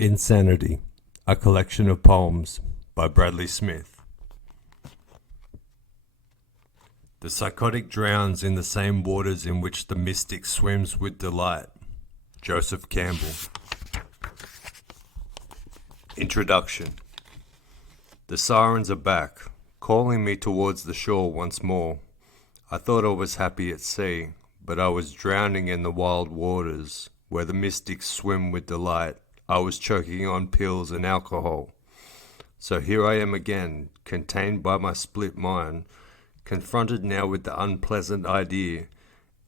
Insanity, a collection of poems by Bradley Smith. The psychotic drowns in the same waters in which the mystic swims with delight. Joseph Campbell. Introduction. The sirens are back, calling me towards the shore once more. I thought I was happy at sea, but I was drowning in the wild waters where the mystics swim with delight. I was choking on pills and alcohol. So here I am again, contained by my split mind, confronted now with the unpleasant idea,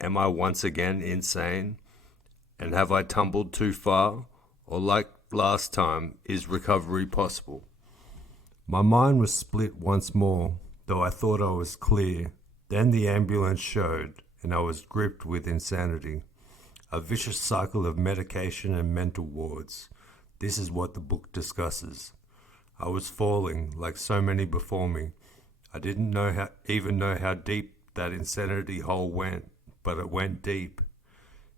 am I once again insane? And have I tumbled too far? Or like last time, is recovery possible? My mind was split once more, though I thought I was clear. Then the ambulance showed, and I was gripped with insanity. A vicious cycle of medication and mental wards. This is what the book discusses. I was falling, like so many before me. I didn't even know how deep that insanity hole went, but it went deep.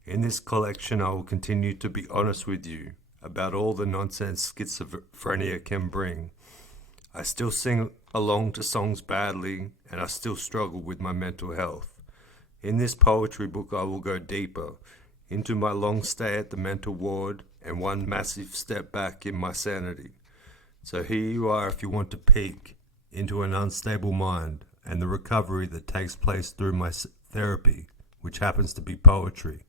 In this collection, I will continue to be honest with you about all the nonsense schizophrenia can bring. I still sing along to songs badly, and I still struggle with my mental health. In this poetry book, I will go deeper into my long stay at the mental ward and one massive step back in my sanity. So here you are if you want to peek into an unstable mind and the recovery that takes place through my therapy, which happens to be poetry.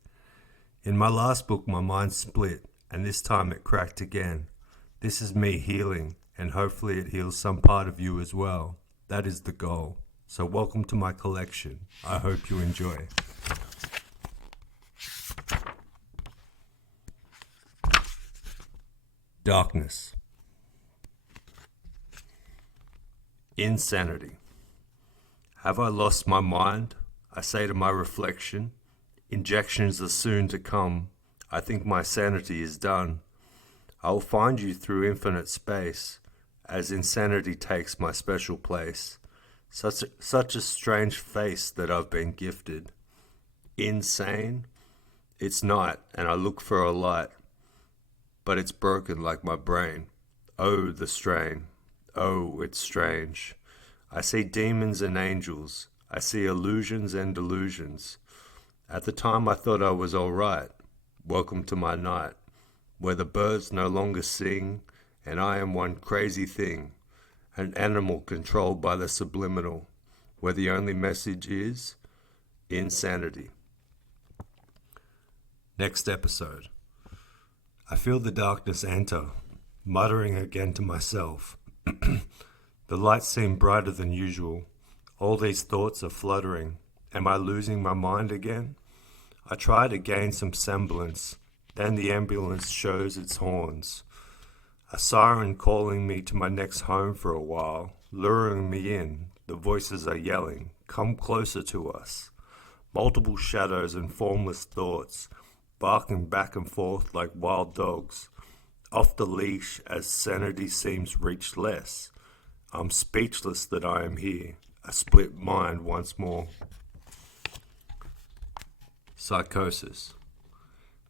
In my last book, my mind split, and this time it cracked again. This is me healing, and hopefully it heals some part of you as well. That is the goal. So welcome to my collection. I hope you enjoy. Darkness. Insanity. Have I lost my mind? I say to my reflection. Injections are soon to come. I think my sanity is done. I will find you through infinite space, as insanity takes my special place. Such a strange face that I've been gifted. Insane? It's night, and I look for a light. But it's broken like my brain. Oh, the strain. Oh, it's strange. I see demons and angels. I see illusions and delusions. At the time I thought I was all right. Welcome to my night, where the birds no longer sing, and I am one crazy thing, an animal controlled by the subliminal, where the only message is insanity. Next episode. I feel the darkness enter, muttering again to myself. The lights seem brighter than usual. All these thoughts are fluttering. Am I losing my mind again? I try to gain some semblance. Then the ambulance shows its horns. A siren calling me to my next home for a while, luring me in. The voices are yelling, come closer to us. Multiple shadows and formless thoughts, barking back and forth like wild dogs. Off the leash as sanity seems reached less. I'm speechless that I am here, a split mind once more. Psychosis.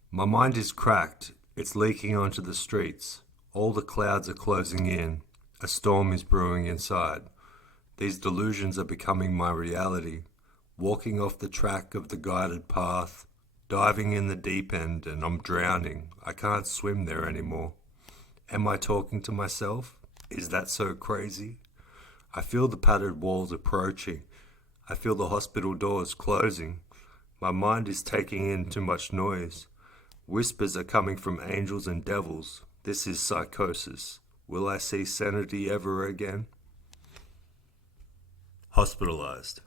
My mind is cracked, it's leaking onto the streets. All the clouds are closing in, a storm is brewing inside. These delusions are becoming my reality, walking off the track of the guided path, diving in the deep end, and I'm drowning. I can't swim there anymore. Am I talking to myself? Is that so crazy? I feel the padded walls approaching. I feel the hospital doors closing. My mind is taking in too much noise. Whispers are coming from angels and devils. This is psychosis. Will I see sanity ever again? Hospitalized.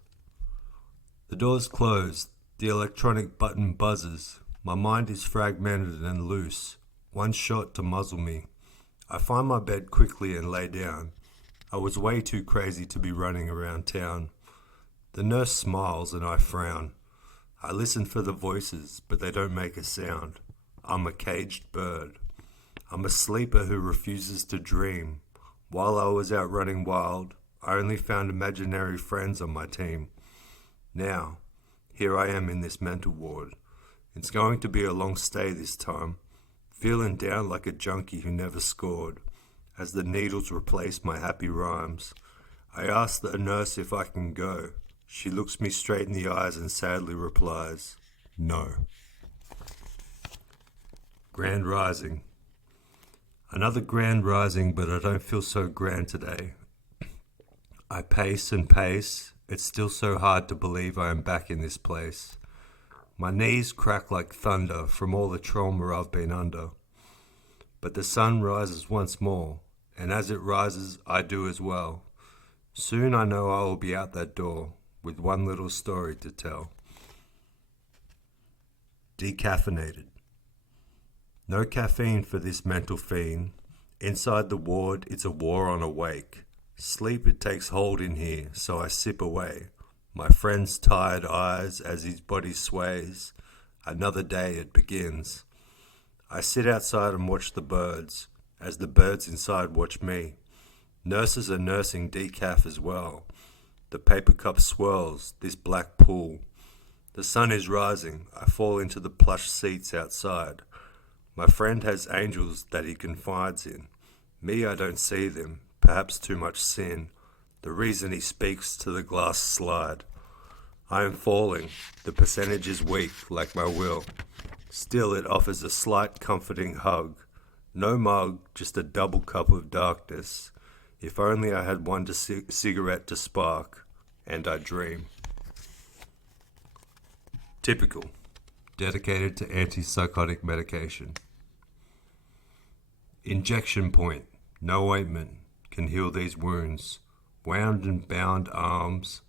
The doors close. The electronic button buzzes. My mind is fragmented and loose. One shot to muzzle me. I find my bed quickly and lay down. I was way too crazy to be running around town. The nurse smiles and I frown. I listen for the voices, but they don't make a sound. I'm a caged bird. I'm a sleeper who refuses to dream. While I was out running wild, I only found imaginary friends on my team. Now, here I am in this mental ward. It's going to be a long stay this time. feeling down like a junkie who never scored, as the needles replace my happy rhymes. I ask the nurse if I can go. She looks me straight in the eyes and sadly replies, "No." Grand Rising. Another grand rising, but I don't feel so grand today. I pace and pace. It's still so hard to believe I am back in this place. My knees crack like thunder from all the trauma I've been under. But the sun rises once more, and as it rises, I do as well. Soon I know I will be out that door with one little story to tell. Decaffeinated. No caffeine for this mental fiend. Inside the ward, it's a war on awake. Sleep it takes hold in here, so I sip away. My friend's tired eyes as his body sways. Another day it begins. I sit outside and watch the birds, as the birds inside watch me. Nurses are nursing decaf as well. The paper cup swirls, this black pool. The sun is rising. I fall into the plush seats outside. My friend has angels that he confides in. Me, I don't see them, perhaps too much sin. The reason he speaks to the glass slide. I am falling. The percentage is weak, like my will. Still, it offers a slight comforting hug. No mug, just a double cup of darkness. If only I had one cigarette to spark, and I dream. Typical. Dedicated to antipsychotic medication. Injection point. No ointment can heal these wounds. Wound and bound arms,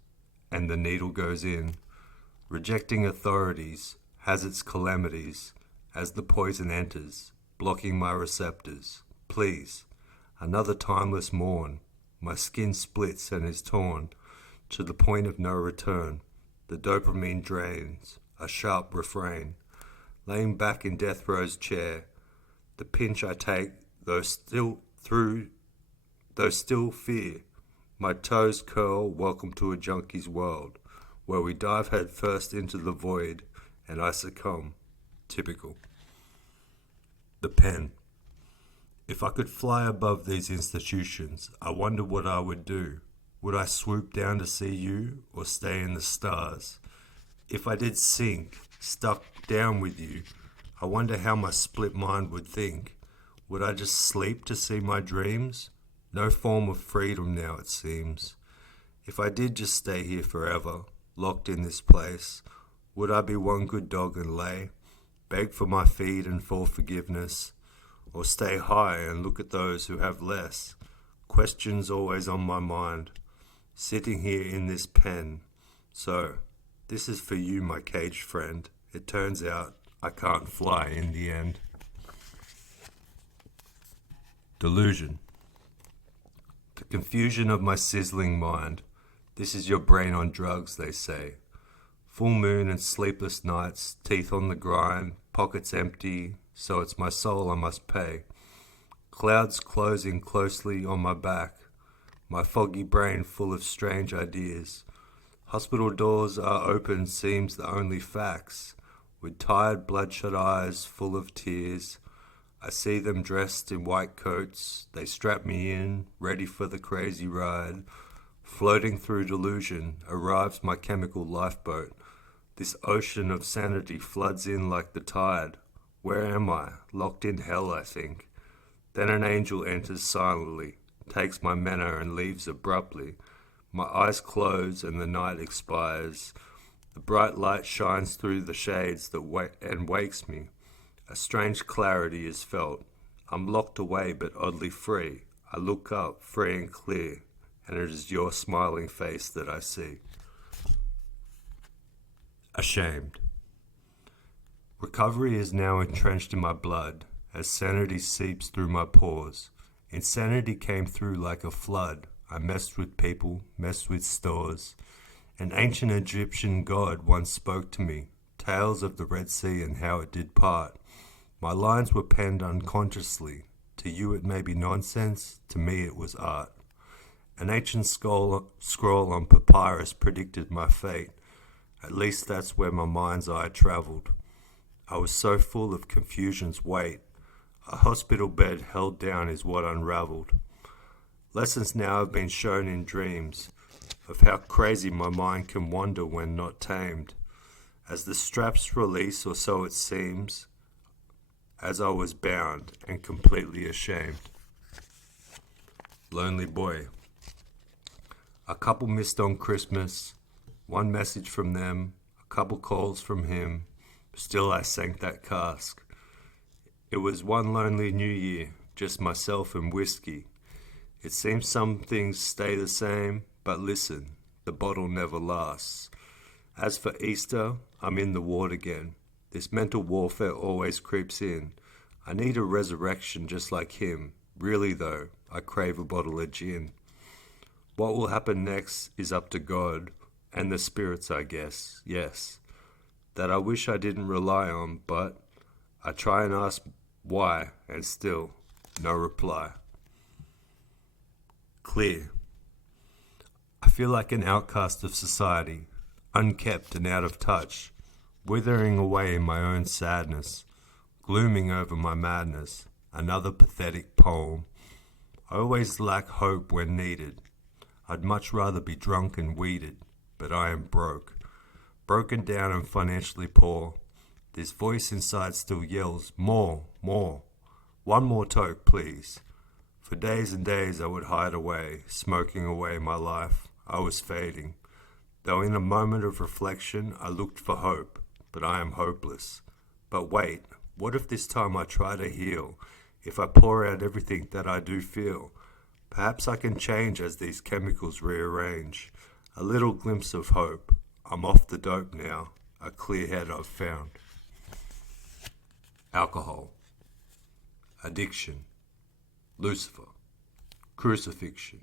and the needle goes in. Rejecting authorities has its calamities as the poison enters, blocking my receptors. Please, another timeless morn. My skin splits and is torn to the point of no return. The dopamine drains, a sharp refrain. Laying back in death row's chair, the pinch I take, though still fear. My toes curl, welcome to a junkie's world, where we dive head first into the void, and I succumb. Typical. The pen. If I could fly above these institutions, I wonder what I would do. Would I swoop down to see you, or stay in the stars? If I did sink, stuck down with you, I wonder how my split mind would think. Would I just sleep to see my dreams? No form of freedom now, it seems. If I did just stay here forever, locked in this place, would I be one good dog and lay, beg for my feed and for forgiveness, or stay high and look at those who have less? Questions always on my mind, sitting here in this pen. So, this is for you, my caged friend. It turns out I can't fly in the end. Delusion. The confusion of my sizzling mind. This is your brain on drugs, they say. Full moon and sleepless nights, teeth on the grind, pockets empty, so it's my soul I must pay. Clouds closing closely on my back, my foggy brain full of strange ideas. Hospital doors are open seems the only facts, with tired bloodshot eyes full of tears. I see them dressed in white coats, they strap me in, ready for the crazy ride. Floating through delusion arrives my chemical lifeboat. This ocean of sanity floods in like the tide. Where am I? Locked in hell, I think. Then an angel enters silently, takes my manner and leaves abruptly. My eyes close and the night expires. The bright light shines through the shades that wakes me. A strange clarity is felt. I'm locked away but oddly free. I look up, free and clear, and it is your smiling face that I see. Ashamed. Recovery is now entrenched in my blood as sanity seeps through my pores. Insanity came through like a flood. I messed with people, messed with stores. An ancient Egyptian god once spoke to me, tales of the Red Sea and how it did part. My lines were penned unconsciously. To you it may be nonsense, to me it was art. An ancient scroll on papyrus predicted my fate. At least that's where my mind's eye travelled. I was so full of confusion's weight. A hospital bed held down is what unraveled. Lessons now have been shown in dreams of how crazy my mind can wander when not tamed. As the straps release, or so it seems, as I was bound and completely ashamed. Lonely boy. A couple missed on Christmas, one message from them, a couple calls from him. Still I sank that cask. It was one lonely New Year, just myself and whiskey. It seems some things stay the same, but listen, the bottle never lasts. As for Easter, I'm in the ward again. This mental warfare always creeps in. I need a resurrection just like him. Really though, I crave a bottle of gin. What will happen next is up to God and the spirits, I guess, yes. That I wish I didn't rely on, but I try and ask why, and still, no reply. Clear. I feel like an outcast of society, unkept and out of touch, withering away in my own sadness, glooming over my madness, another pathetic poem. I always lack hope when needed. I'd much rather be drunk and weeded, but I am broke. Broken down and financially poor. This voice inside still yells, more, more. One more toke, please. For days and days I would hide away, smoking away my life. I was fading. Though in a moment of reflection I looked for hope, but I am hopeless. But wait, what if this time I try to heal? If I pour out everything that I do feel? Perhaps I can change as these chemicals rearrange. A little glimpse of hope. I'm off the dope now. A clear head I've found. Alcohol. Addiction. Lucifer. Crucifixion.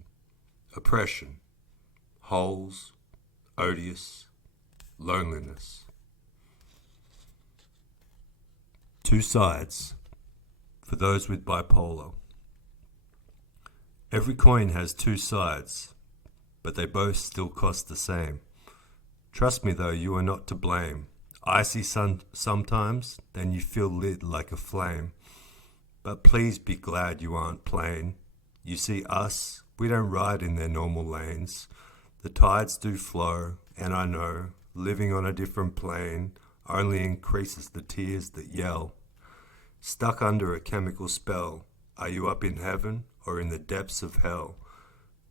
Oppression. Holes. Odious. Loneliness. Two sides. For those with bipolar. Every coin has two sides, but they both still cost the same. Trust me though, you are not to blame. Icy sun sometimes, then you feel lit like a flame. But please be glad you aren't plain. You see us, we don't ride in their normal lanes. The tides do flow, and I know, living on a different plane only increases the tears that yell. Stuck under a chemical spell, are you up in heaven or in the depths of hell?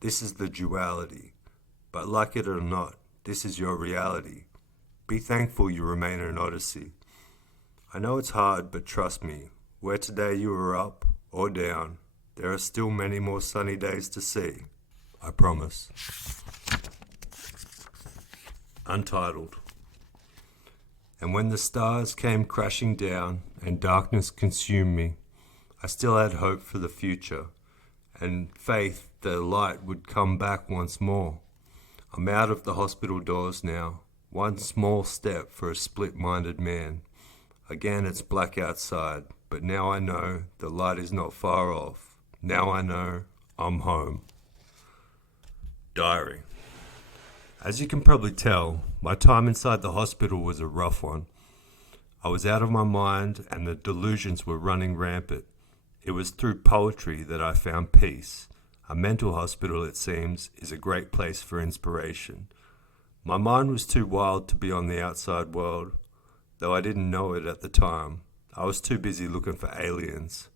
This is the duality, but like it or not, this is your reality. Be thankful you remain an odyssey. I know it's hard, but trust me, where today you are up or down, there are still many more sunny days to see. I promise. Untitled. And when the stars came crashing down and darkness consumed me, I still had hope for the future and faith that light would come back once more. I'm out of the hospital doors now, one small step for a split-minded man. Again it's black outside, but now I know the light is not far off. Now I know I'm home. Diary. As you can probably tell, my time inside the hospital was a rough one. I was out of my mind and the delusions were running rampant. It was through poetry that I found peace. A mental hospital, it seems, is a great place for inspiration. My mind was too wild to be on the outside world, though I didn't know it at the time. I was too busy looking for aliens.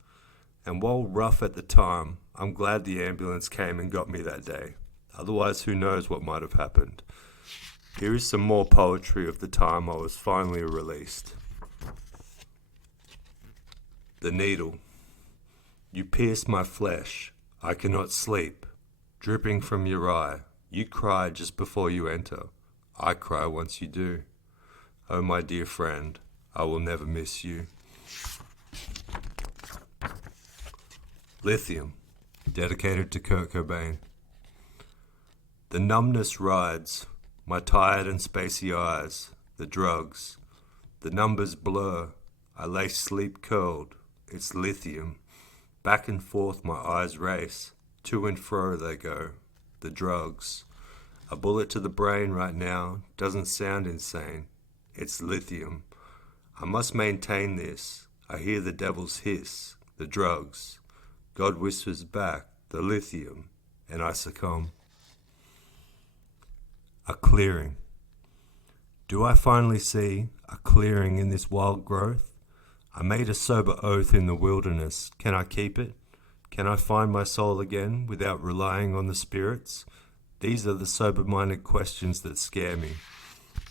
And while rough at the time, I'm glad the ambulance came and got me that day. Otherwise, who knows what might have happened. Here is some more poetry of the time I was finally released. The needle. You pierce my flesh. I cannot sleep. Dripping from your eye. You cry just before you enter. I cry once you do. Oh, my dear friend, I will never miss you. Lithium. Dedicated to Kurt Cobain. The numbness rides, my tired and spacey eyes, the drugs. The numbers blur, I lay sleep curled, it's lithium. Back and forth my eyes race, to and fro they go, the drugs. A bullet to the brain right now doesn't sound insane, it's lithium. I must maintain this, I hear the devil's hiss, the drugs. God whispers back, the lithium, and I succumb. A clearing. Do I finally see a clearing in this wild growth? I made a sober oath in the wilderness. Can I keep it? Can I find my soul again without relying on the spirits? These are the sober-minded questions that scare me.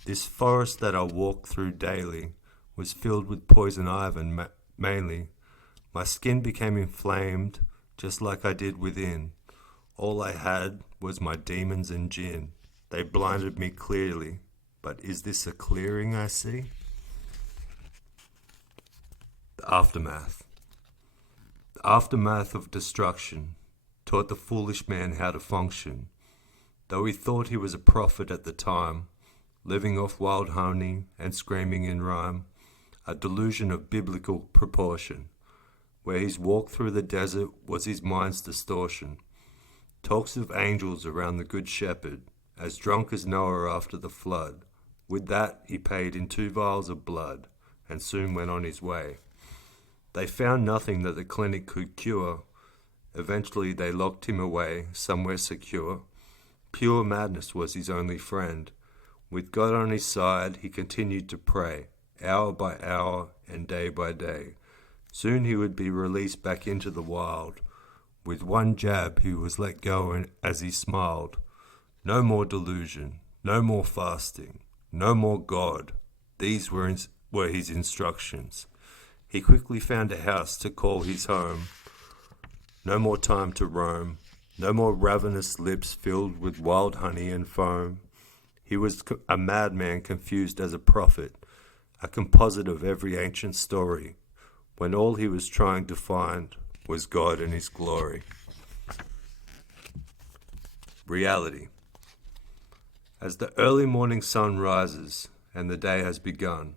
This forest that I walk through daily was filled with poison ivy mainly. My skin became inflamed just like I did within. All I had was my demons and gin. They blinded me clearly. But is this a clearing I see? The aftermath. The aftermath of destruction taught the foolish man how to function. Though he thought he was a prophet at the time, living off wild honey and screaming in rhyme, a delusion of biblical proportion, where his walk through the desert was his mind's distortion. Talks of angels around the good shepherd, as drunk as Noah after the flood. With that he paid in 2 vials of blood, and soon went on his way. They found nothing that the clinic could cure. Eventually they locked him away, somewhere secure. Pure madness was his only friend. With God on his side, he continued to pray, hour by hour and day by day. Soon he would be released back into the wild. With one jab he was let go as he smiled. No more delusion, no more fasting, no more God. These were his instructions. He quickly found a house to call his home. No more time to roam. No more ravenous lips filled with wild honey and foam. He was a madman confused as a prophet, a composite of every ancient story, when all he was trying to find was God and his glory. Reality. As the early morning sun rises and the day has begun,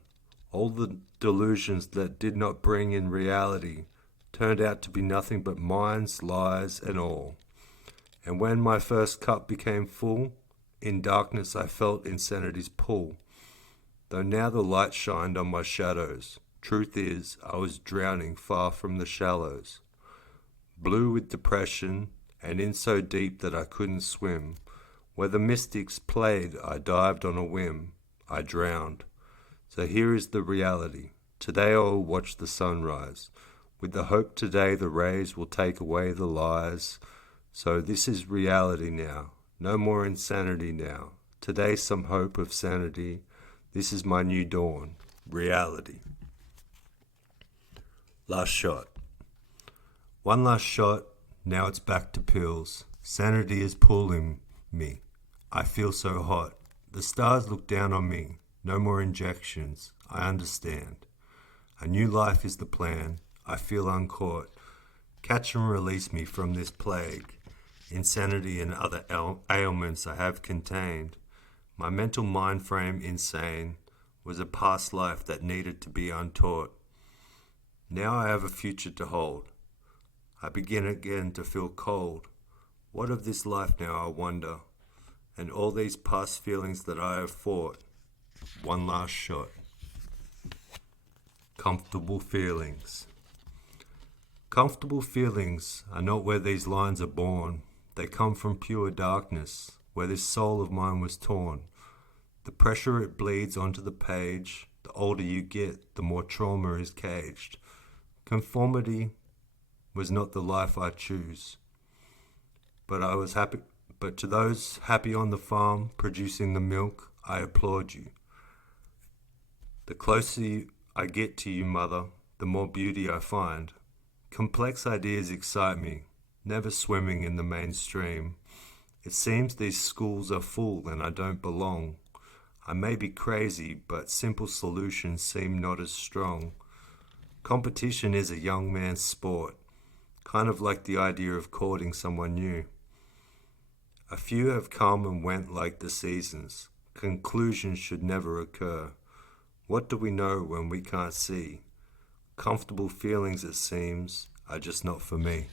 all the delusions that did not bring in reality turned out to be nothing but minds, lies, and all. And when my first cup became full, in darkness I felt insanity's pull. Though now the light shined on my shadows, truth is, I was drowning far from the shallows. Blue with depression, and in so deep that I couldn't swim. Where the mystics played, I dived on a whim. I drowned. So here is the reality. Today I will watch the sunrise. With the hope today the rays will take away the lies. So this is reality now. No more insanity now. Today some hope of sanity. This is my new dawn. Reality. Last shot. One last shot. Now it's back to pills. Sanity is pulling me. I feel so hot. The stars look down on me. No more injections. I understand. A new life is the plan. I feel uncaught. Catch and release me from this plague. Insanity and other ailments I have contained. My mental mind frame insane was a past life that needed to be untaught. Now I have a future to hold. I begin again to feel cold. What of this life now, I wonder? And all these past feelings that I have fought. One last shot. Comfortable feelings. Comfortable feelings are not where these lines are born. They come from pure darkness, where this soul of mine was torn. The pressure it bleeds onto the page. The older you get, the more trauma is caged. Conformity was not the life I choose. But I was happy. But to those happy on the farm, producing the milk, I applaud you. The closer I get to you, mother, the more beauty I find. Complex ideas excite me, never swimming in the mainstream. It seems these schools are full and I don't belong. I may be crazy, but simple solutions seem not as strong. Competition is a young man's sport, kind of like the idea of courting someone new. A few have come and went like the seasons. Conclusions should never occur. What do we know when we can't see? Comfortable feelings, it seems, are just not for me.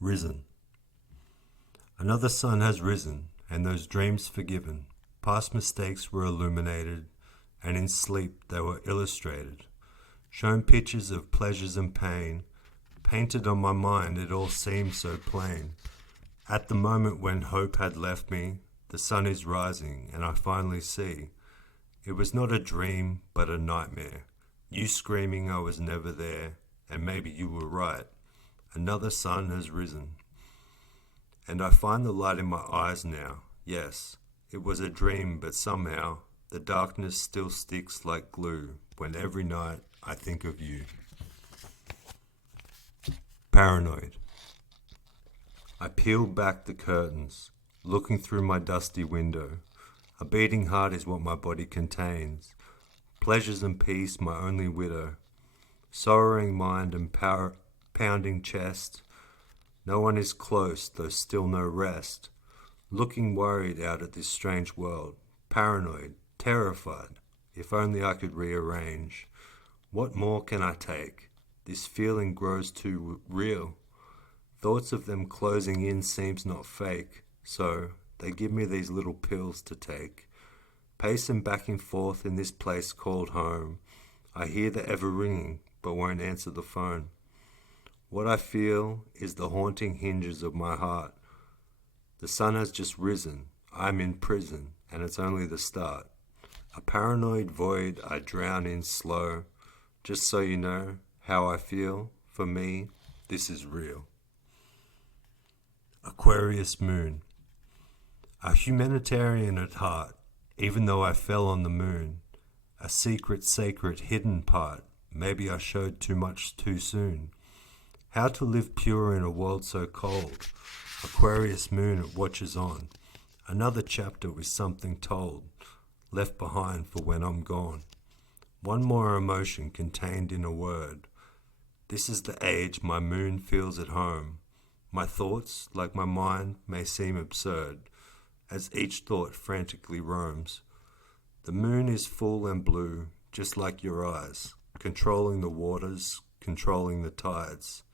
Risen. Another sun has risen, and those dreams forgiven. Past mistakes were illuminated, and in sleep they were illustrated. shown pictures of pleasures and pain, painted on my mind it all seemed so plain. At the moment when hope had left me, the sun is rising and I finally see. It was not a dream, but a nightmare. You screaming I was never there, and maybe you were right. Another sun has risen. And I find the light in my eyes now. Yes, it was a dream, but somehow the darkness still sticks like glue when every night I think of you. Paranoid. I peeled back the curtains, looking through my dusty window. A beating heart is what my body contains. Pleasures and peace my only widow. Sorrowing mind and pounding chest. No one is close, though still no rest. Looking worried out at this strange world. Paranoid, terrified. If only I could rearrange. What more can I take? This feeling grows too real. Thoughts of them closing in seems not fake. So they give me these little pills to take. Pacing back and forth in this place called home. I hear the ever ringing, but won't answer the phone. What I feel is the haunting hinges of my heart. The sun has just risen. I'm in prison, and it's only the start. A paranoid void I drown in slow. Just so you know how I feel, for me, this is real. Aquarius Moon. A humanitarian at heart, even though I fell on the moon. A secret, sacred, hidden part. Maybe I showed too much too soon. How to live pure in a world so cold. Aquarius Moon it watches on. Another chapter with something told. Left behind for when I'm gone. One more emotion contained in a word. This is the age my moon feels at home. My thoughts, like my mind, may seem absurd, as each thought frantically roams. The moon is full and blue, just like your eyes, controlling the waters, controlling the tides.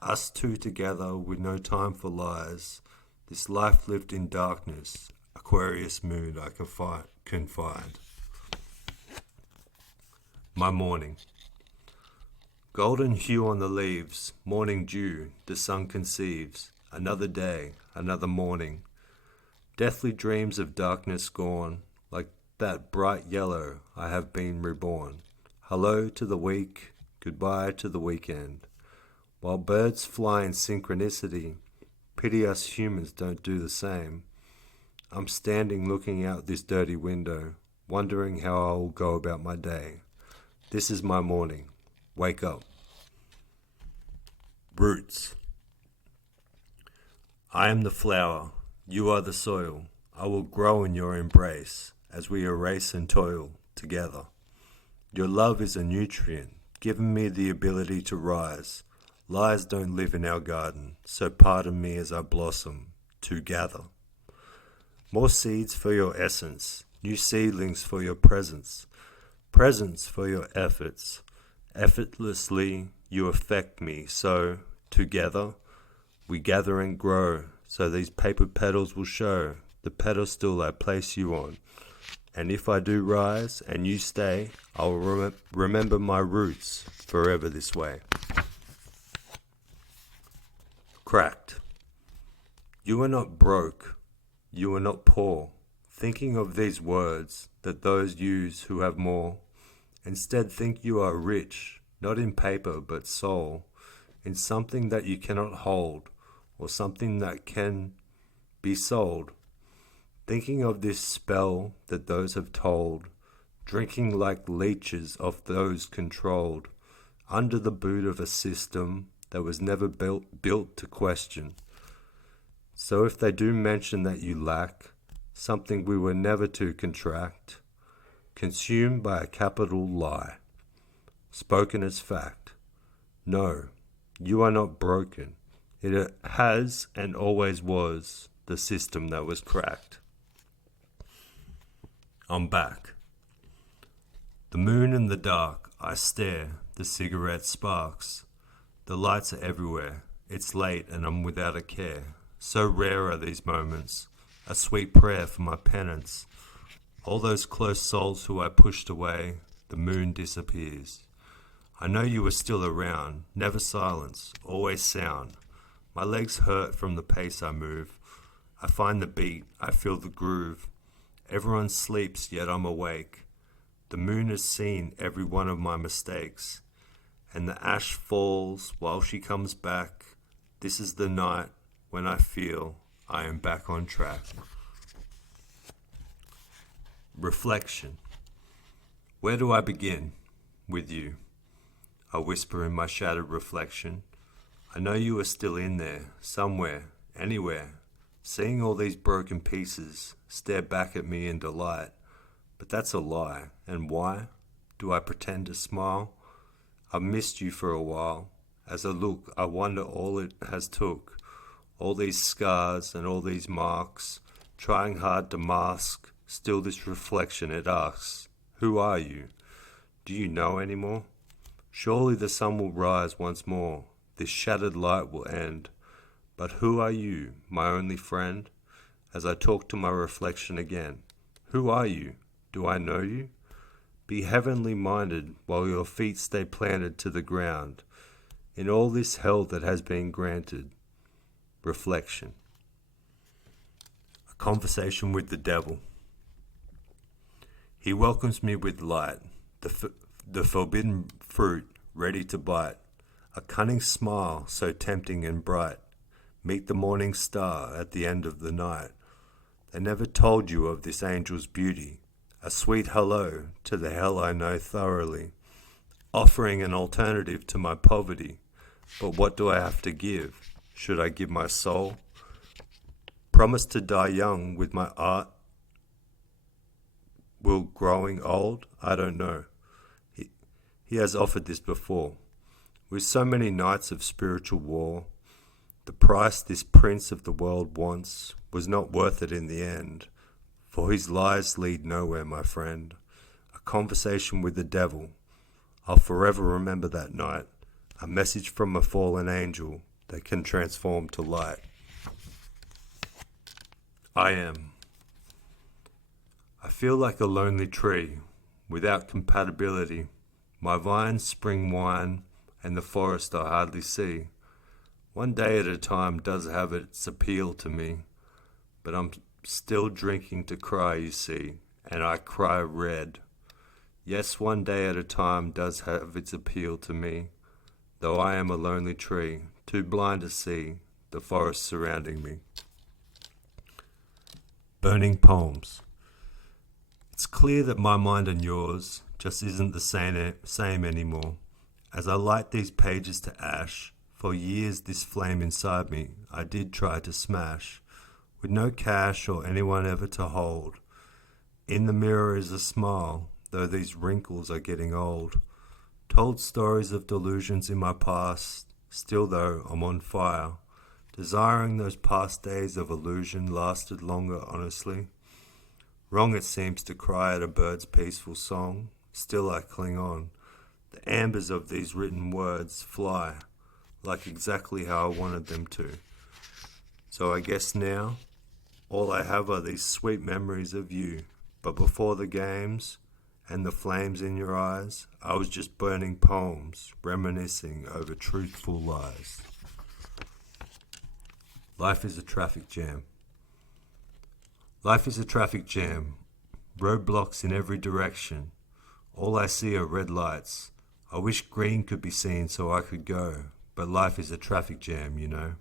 Us two together with no time for lies, this life lived in darkness, Aquarius moon I confide. My morning. Golden hue on the leaves, morning dew, the sun conceives. Another day, another morning. Deathly dreams of darkness gone, like that bright yellow, I have been reborn. Hello to the week, goodbye to the weekend. While birds fly in synchronicity, pity us humans don't do the same. I'm standing looking out this dirty window, wondering how I'll go about my day. This is my morning. Wake up. Roots. I am the flower, you are the soil. I will grow in your embrace as we erase and toil together. Your love is a nutrient, giving me the ability to rise. Lies don't live in our garden, so pardon me as I blossom to gather. More seeds for your essence, new seedlings for your presence, presence for your efforts. Effortlessly you affect me, so together we gather and grow, so these paper petals will show the pedestal I place you on. And if I do rise and you stay, I'll remember my roots forever this way. Cracked. You are not broke, you are not poor. Thinking of these words that those use who have more. Instead think you are rich, not in paper but soul, in something that you cannot hold, or something that can be sold. Thinking of this spell that those have told, drinking like leeches of those controlled, under the boot of a system that was never built to question. So if they do mention that you lack something we were never to contract, consumed by a capital lie, spoken as fact. No, you are not broken. It has and always was the system that was cracked. I'm back. The moon in the dark, I stare, the cigarette sparks. The lights are everywhere. It's late and I'm without a care. So rare are these moments, a sweet prayer for my penance. All those close souls who I pushed away, the moon disappears. I know you are still around, never silence, always sound. My legs hurt from the pace I move. I find the beat, I feel the groove. Everyone sleeps, yet I'm awake. The moon has seen every one of my mistakes, and the ash falls while she comes back. This is the night when I feel I am back on track. Reflection. Where do I begin? With you. I whisper in my shattered reflection. I know you are still in there, somewhere, anywhere. Seeing all these broken pieces stare back at me in delight. But that's a lie. And why? Do I pretend to smile? I've missed you for a while. As I look, I wonder all it has took. All these scars and all these marks, trying hard to mask. Still this reflection it asks, who are you? Do you know anymore? Surely the sun will rise once more. This shattered light will end. But who are you, my only friend? As I talk to my reflection again, who are you? Do I know you? Be heavenly minded while your feet stay planted to the ground. In all this hell that has been granted. Reflection. A conversation with the devil. He welcomes me with light, the forbidden fruit ready to bite, a cunning smile so tempting and bright. Meet the morning star at the end of the night. They never told you of this angel's beauty, a sweet hello to the hell I know thoroughly, offering an alternative to my poverty. But what do I have to give? Should I give my soul? Promise to die young with my art? Will growing old? I don't know. He has offered this before. With so many nights of spiritual war, the price this prince of the world wants was not worth it in the end, for his lies lead nowhere, my friend. A conversation with the devil. I'll forever remember that night, a message from a fallen angel that can transform to light. I am. I feel like a lonely tree, without compatibility. My vines spring wine, and the forest I hardly see. One day at a time does have its appeal to me, but I'm still drinking to cry, you see, and I cry red. Yes, one day at a time does have its appeal to me, though I am a lonely tree, too blind to see the forest surrounding me. Burning poems. It's clear that my mind and yours just isn't the same anymore. As I light these pages to ash, for years this flame inside me I did try to smash, with no cash or anyone ever to hold. In the mirror is a smile, though these wrinkles are getting old. Told stories of delusions in my past, still though I'm on fire, desiring those past days of illusion lasted longer honestly. Wrong it seems to cry at a bird's peaceful song, still I cling on. The ambers of these written words fly, like exactly how I wanted them to. So I guess now, all I have are these sweet memories of you. But before the games and the flames in your eyes, I was just burning poems, reminiscing over truthful lies. Life is a traffic jam. Life is a traffic jam, roadblocks in every direction. All I see are red lights. I wish green could be seen so I could go, but life is a traffic jam, you know.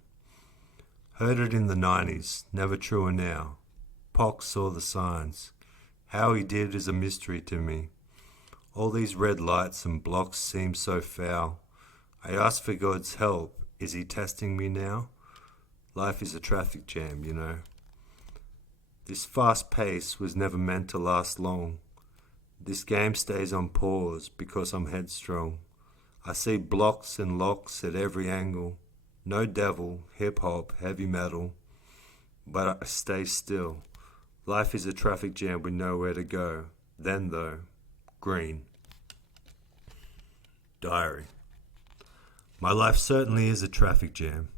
Heard it in the 90s, never truer now. Pox saw the signs. How he did is a mystery to me. All these red lights and blocks seem so foul. I ask for God's help. Is he testing me now? Life is a traffic jam, you know. This fast pace was never meant to last long. This game stays on pause because I'm headstrong. I see blocks and locks at every angle. No devil, hip-hop, heavy metal. But I stay still. Life is a traffic jam with nowhere to go. Then though, green. Diary. My life certainly is a traffic jam.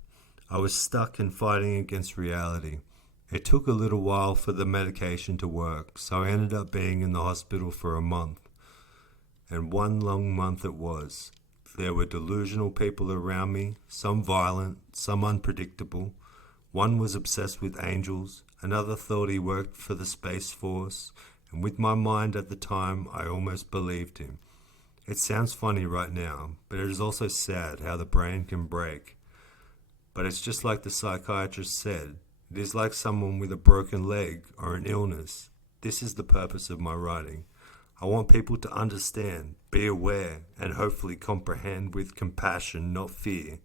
I was stuck and fighting against reality. It took a little while for the medication to work, so I ended up being in the hospital for a month. And one long month it was. There were delusional people around me, some violent, some unpredictable. One was obsessed with angels, another thought he worked for the Space Force, and with my mind at the time, I almost believed him. It sounds funny right now, but it is also sad how the brain can break. But it's just like the psychiatrist said, it is like someone with a broken leg or an illness. This is the purpose of my writing. I want people to understand, be aware, and hopefully comprehend with compassion, not fear.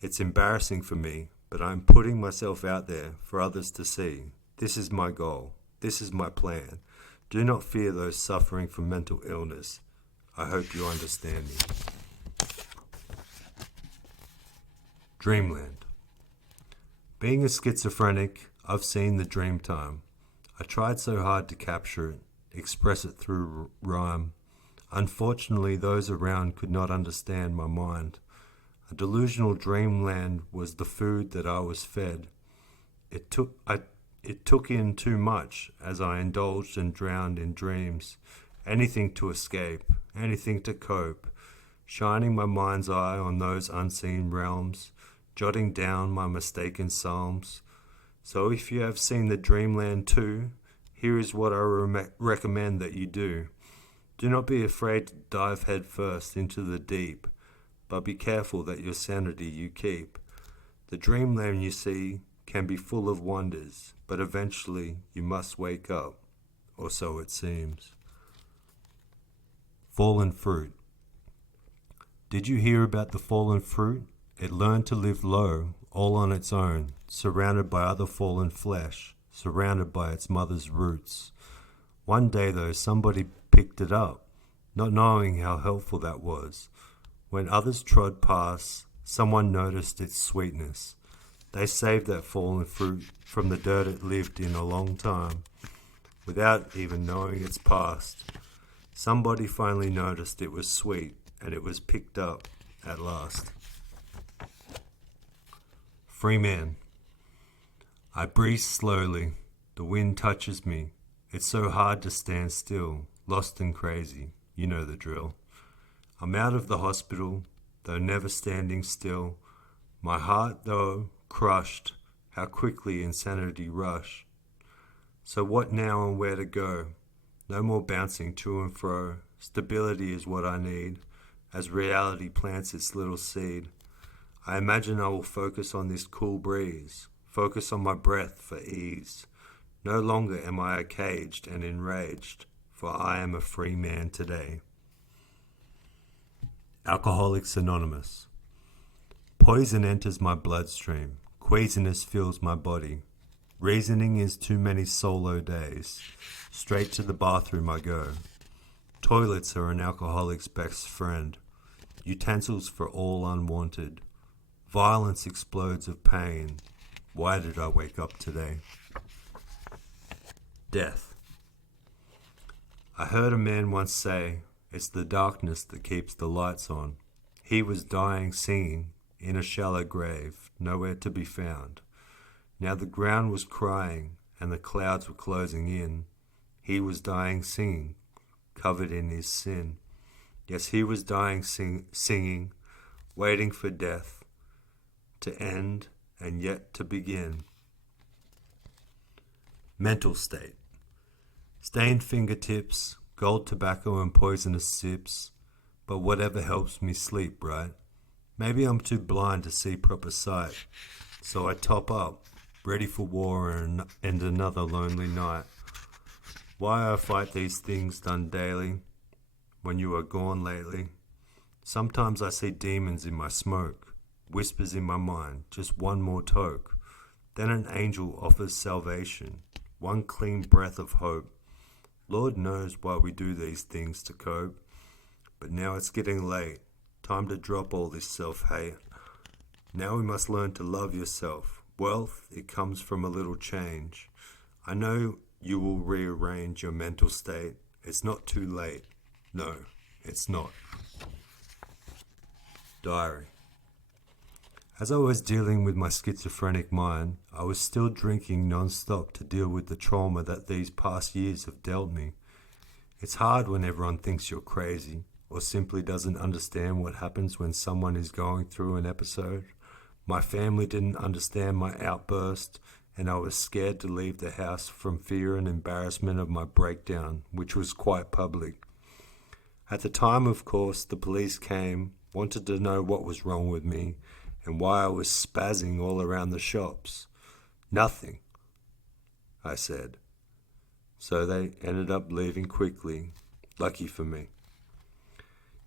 It's embarrassing for me, but I'm putting myself out there for others to see. This is my goal. This is my plan. Do not fear those suffering from mental illness. I hope you understand me. Dreamland. Being a schizophrenic, I've seen the dream time. I tried so hard to capture it, express it through rhyme. Unfortunately, those around could not understand my mind. A delusional dreamland was the food that I was fed. It took in too much as I indulged and drowned in dreams. Anything to escape, anything to cope. Shining my mind's eye on those unseen realms, jotting down my mistaken psalms. So if you have seen the dreamland too, here is what I recommend that you do. Do not be afraid to dive headfirst into the deep, but be careful that your sanity you keep. The dreamland you see can be full of wonders, but eventually you must wake up, or so it seems. Fallen fruit. Did you hear about the fallen fruit? It learned to live low, all on its own, surrounded by other fallen flesh, surrounded by its mother's roots. One day, though, somebody picked it up, not knowing how helpful that was. When others trod past, someone noticed its sweetness. They saved that fallen fruit from the dirt it lived in a long time, without even knowing its past. Somebody finally noticed it was sweet, and it was picked up at last. Free man. I breathe slowly. The wind touches me. It's so hard to stand still, lost and crazy. You know the drill. I'm out of the hospital, though never standing still. My heart, though, crushed. How quickly insanity rushed. So what now and where to go? No more bouncing to and fro. Stability is what I need, as reality plants its little seed. I imagine I will focus on this cool breeze, focus on my breath for ease. No longer am I caged and enraged, for I am a free man today. Alcoholics Anonymous. Poison enters my bloodstream, queasiness fills my body. Reasoning is too many solo days. Straight to the bathroom I go. Toilets are an alcoholic's best friend. Utensils for all unwanted. Violence explodes of pain. Why did I wake up today? Death. I heard a man once say, it's the darkness that keeps the lights on. He was dying singing, in a shallow grave, nowhere to be found. Now the ground was crying, and the clouds were closing in. He was dying singing, covered in his sin. Yes, he was dying singing, waiting for death to end and yet to begin. Mental state. Stained fingertips, gold tobacco and poisonous sips, but whatever helps me sleep, right? Maybe I'm too blind to see proper sight, so I top up, ready for war and another lonely night. Why I fight these things done daily, when you are gone lately? Sometimes I see demons in my smoke, whispers in my mind, just one more toke. Then an angel offers salvation, one clean breath of hope. Lord knows why we do these things to cope, but now it's getting late, time to drop all this self-hate. Now we must learn to love yourself. Wealth, it comes from a little change. I know you will rearrange your mental state. It's not too late. No, it's not. Diary. As I was dealing with my schizophrenic mind, I was still drinking non-stop to deal with the trauma that these past years have dealt me. It's hard when everyone thinks you're crazy. or simply doesn't understand what happens when someone is going through an episode. My family didn't understand my outburst, and I was scared to leave the house from fear and embarrassment of my breakdown, which was quite public. At the time, of course, the police came, wanted to know what was wrong with me, and why I was spazzing all around the shops. Nothing, I said. So they ended up leaving quickly, lucky for me.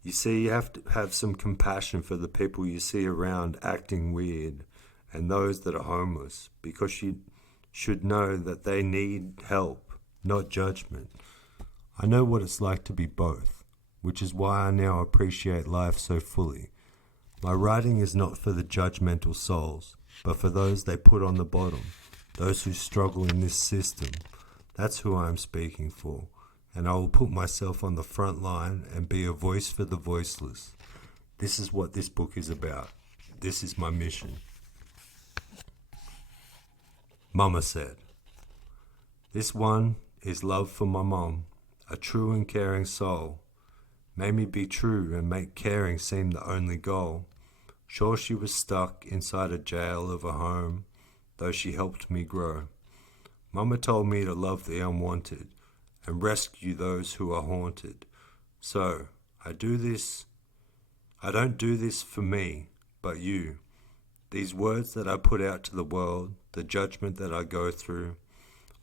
You see, you have to have some compassion for the people you see around acting weird and those that are homeless, because you should know that they need help, not judgment. I know what it's like to be both, which is why I now appreciate life so fully. My writing is not for the judgmental souls, but for those they put on the bottom, those who struggle in this system. That's who I am speaking for, and I will put myself on the front line and be a voice for the voiceless. This is what this book is about. This is my mission. Mama said, "This one is love for my mom, a true and caring soul. Made me be true and make caring seem the only goal. Sure, she was stuck inside a jail of a home, though she helped me grow. Mama told me to love the unwanted and rescue those who are haunted. So, I don't do this for me, but you. These words that I put out to the world, the judgment that I go through.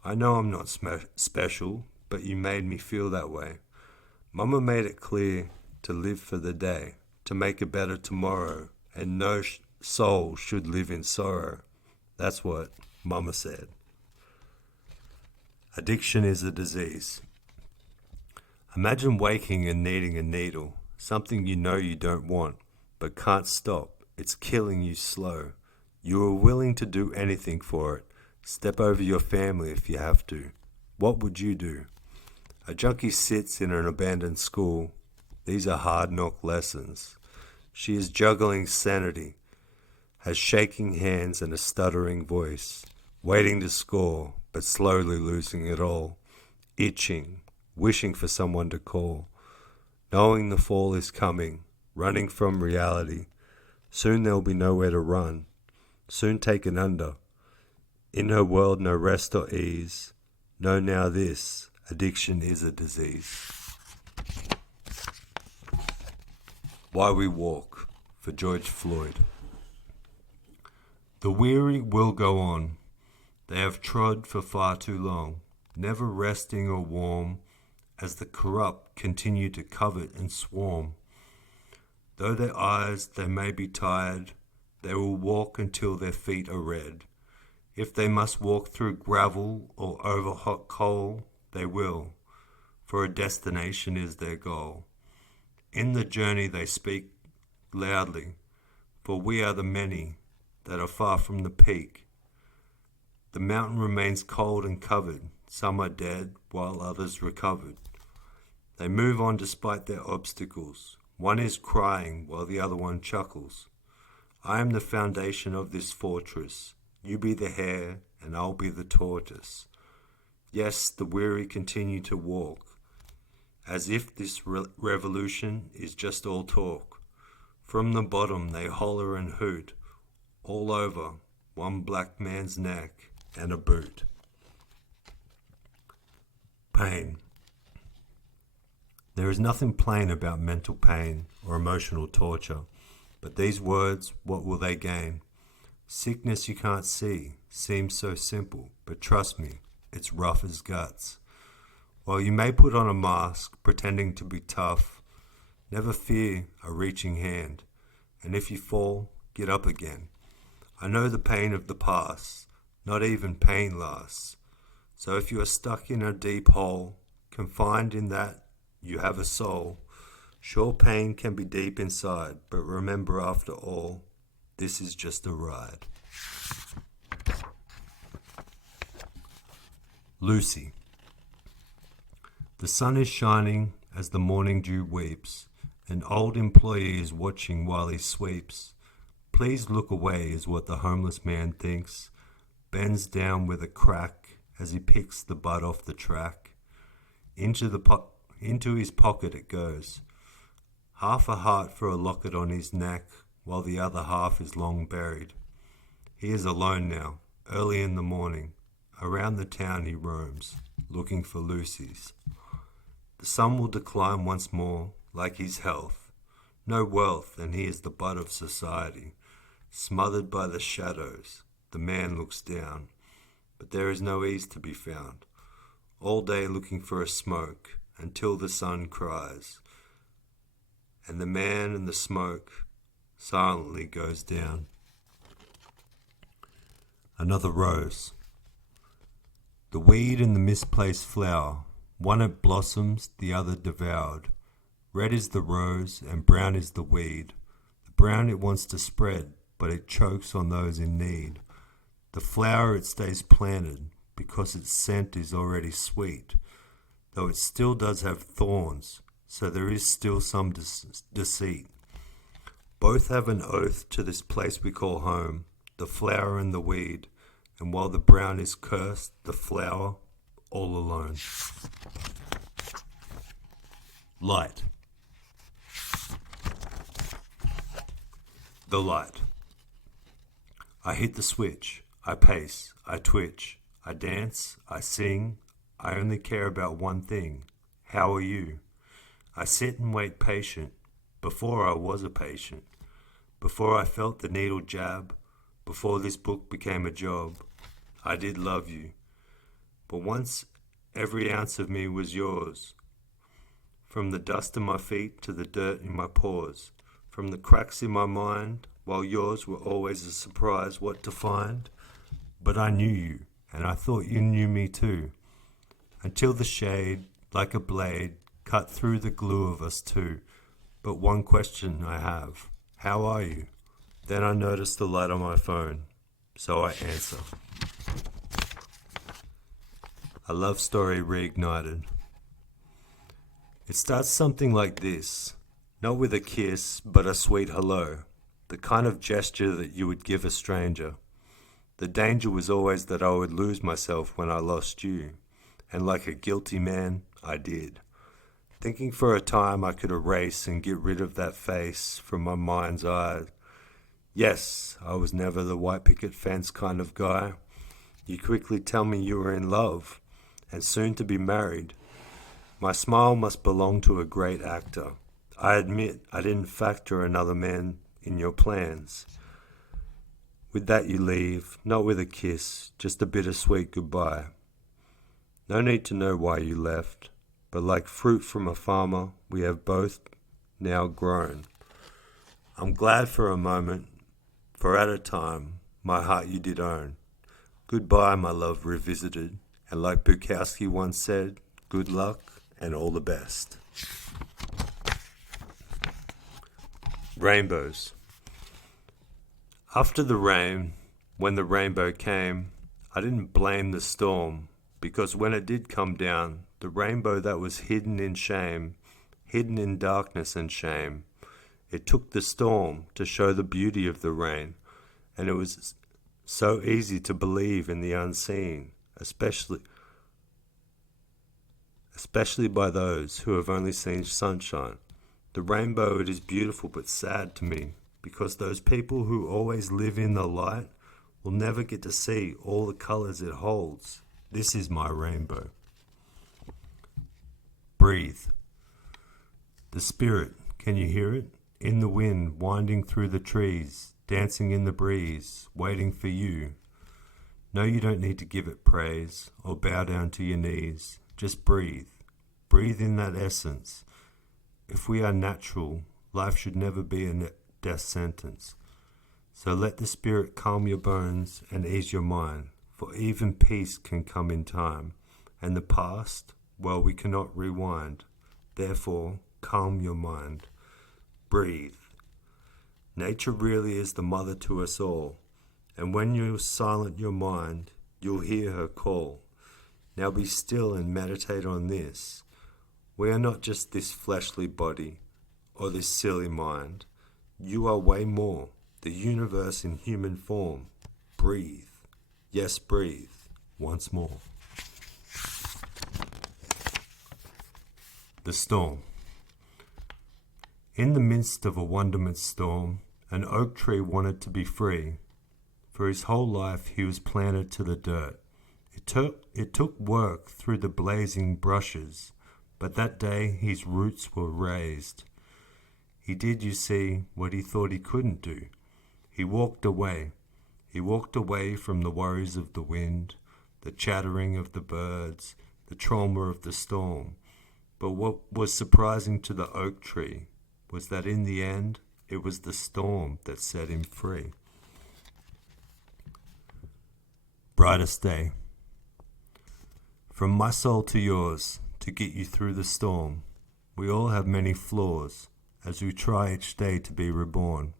I know I'm not special, but you made me feel that way. Mama made it clear to live for the day, to make a better tomorrow, and no soul should live in sorrow." That's what Mama said. Addiction is a disease. Imagine waking and needing a needle, something you know you don't want, but can't stop. It's killing you slow. You are willing to do anything for it. Step over your family if you have to. What would you do? A junkie sits in an abandoned school. These are hard knock lessons. She is juggling sanity, has shaking hands and a stuttering voice, waiting to score, but slowly losing it all, itching, wishing for someone to call, knowing the fall is coming, running from reality. Soon there'll be nowhere to run, soon taken under. In her world no rest or ease. Know now this, addiction is a disease. Why We Walk, for George Floyd. The weary will go on. They have trod for far too long, never resting or warm, as the corrupt continue to covet and swarm. Though their eyes they may be tired, they will walk until their feet are red. If they must walk through gravel or over hot coal, they will, for a destination is their goal. In the journey they speak loudly, for we are the many that are far from the peak. The mountain remains cold and covered, some are dead while others recovered. They move on despite their obstacles. One is crying while the other one chuckles. I am the foundation of this fortress. You be the hare and I'll be the tortoise. Yes, the weary continue to walk, as if this revolution is just all talk. From the bottom they holler and hoot, all over one black man's neck and a boot. Pain. There is nothing plain about mental pain or emotional torture, but these words, what will they gain? Sickness you can't see seems so simple, but trust me, it's rough as guts. While you may put on a mask, pretending to be tough, never fear a reaching hand, and if you fall, get up again. I know the pain of the past, not even pain lasts. So if you are stuck in a deep hole, confined in that you have a soul, sure pain can be deep inside, but remember after all, this is just a ride. Lucy. The sun is shining as the morning dew weeps. An old employee is watching while he sweeps. Please look away is what the homeless man thinks. Bends down with a crack as he picks the bud off the track. Into his pocket it goes. half a heart for a locket on his neck, while the other half is long buried. He is alone now, early in the morning. Around the town he roams, looking for Lucy's. The sun will decline once more, like his health. No wealth, and he is the butt of society. Smothered by the shadows, the man looks down, but there is no ease to be found. All day looking for a smoke, until the sun cries, and the man and the smoke silently goes down. Another rose. The weed and the misplaced flower, one it blossoms, the other devoured. Red is the rose and brown is the weed. The brown it wants to spread, but it chokes on those in need. The flower it stays planted, because its scent is already sweet, though it still does have thorns, so there is still some deceit. Both have an oath to this place we call home, the flower and the weed, and while the brown is cursed, the flower all alone. Light. The light. I hit the switch, I pace, I twitch, I dance, I sing, I only care about one thing. How are you? I sit and wait patient, before I was a patient, before I felt the needle jab, before this book became a job. I did love you, but once every ounce of me was yours. From the dust in my feet to the dirt in my pores, from the cracks in my mind, while yours were always a surprise what to find. But I knew you, and I thought you knew me too, until the shade, like a blade, cut through the glue of us two. But one question I have, how are you? Then I noticed the light on my phone, so I answer. A love story reignited. It starts something like this, not with a kiss, but a sweet hello, the kind of gesture that you would give a stranger. The danger was always that I would lose myself when I lost you, and like a guilty man, I did. Thinking for a time I could erase and get rid of that face from my mind's eye. Yes, I was never the white picket fence kind of guy. You quickly tell me you were in love, and soon to be married. My smile must belong to a great actor. I admit I didn't factor another man in your plans. With that you leave, not with a kiss, just a bittersweet goodbye. No need to know why you left, but like fruit from a farmer, we have both now grown. I'm glad for a moment, for at a time, my heart you did own. Goodbye, my love revisited, and like Bukowski once said, good luck and all the best. Rainbows. After the rain, when the rainbow came, I didn't blame the storm, because when it did come down, the rainbow that was hidden in shame, hidden in darkness and shame, it took the storm to show the beauty of the rain, and it was so easy to believe in the unseen, especially by those who have only seen sunshine. The rainbow, it is beautiful but sad to me, because those people who always live in the light will never get to see all the colors it holds. This is my rainbow. Breathe. The spirit, can you hear it? In the wind, winding through the trees, dancing in the breeze, waiting for you. No, you don't need to give it praise or bow down to your knees. Just breathe. Breathe in that essence. If we are natural, life should never be a death sentence. So let the spirit calm your bones and ease your mind, for even peace can come in time, and the past, well, we cannot rewind. Therefore, calm your mind. Breathe. Nature really is the mother to us all, and when you silent your mind, you'll hear her call. Now be still and meditate on this. We are not just this fleshly body or this silly mind. You are way more, the universe in human form. Breathe. Yes, breathe. Once more. The storm. In the midst of a wonderment storm, an oak tree wanted to be free. For his whole life he was planted to the dirt. It took work through the blazing brushes, but that day his roots were raised. He did, you see, what he thought he couldn't do. He walked away. He walked away from the worries of the wind, the chattering of the birds, the trauma of the storm. But what was surprising to the oak tree was that in the end, it was the storm that set him free. Brightest day. From my soul to yours, to get you through the storm, we all have many flaws as we try each day to be reborn.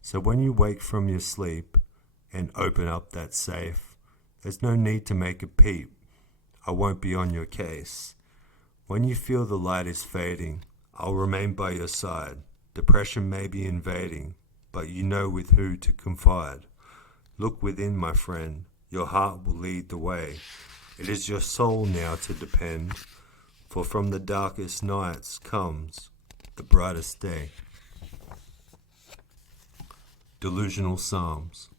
So when you wake from your sleep and open up that safe, there's no need to make a peep. I won't be on your case. When you feel the light is fading, I'll remain by your side. Depression may be invading, but you know with who to confide. Look within, my friend. Your heart will lead the way. It is your soul now to depend, for from the darkest nights comes the brightest day. Delusional Psalms.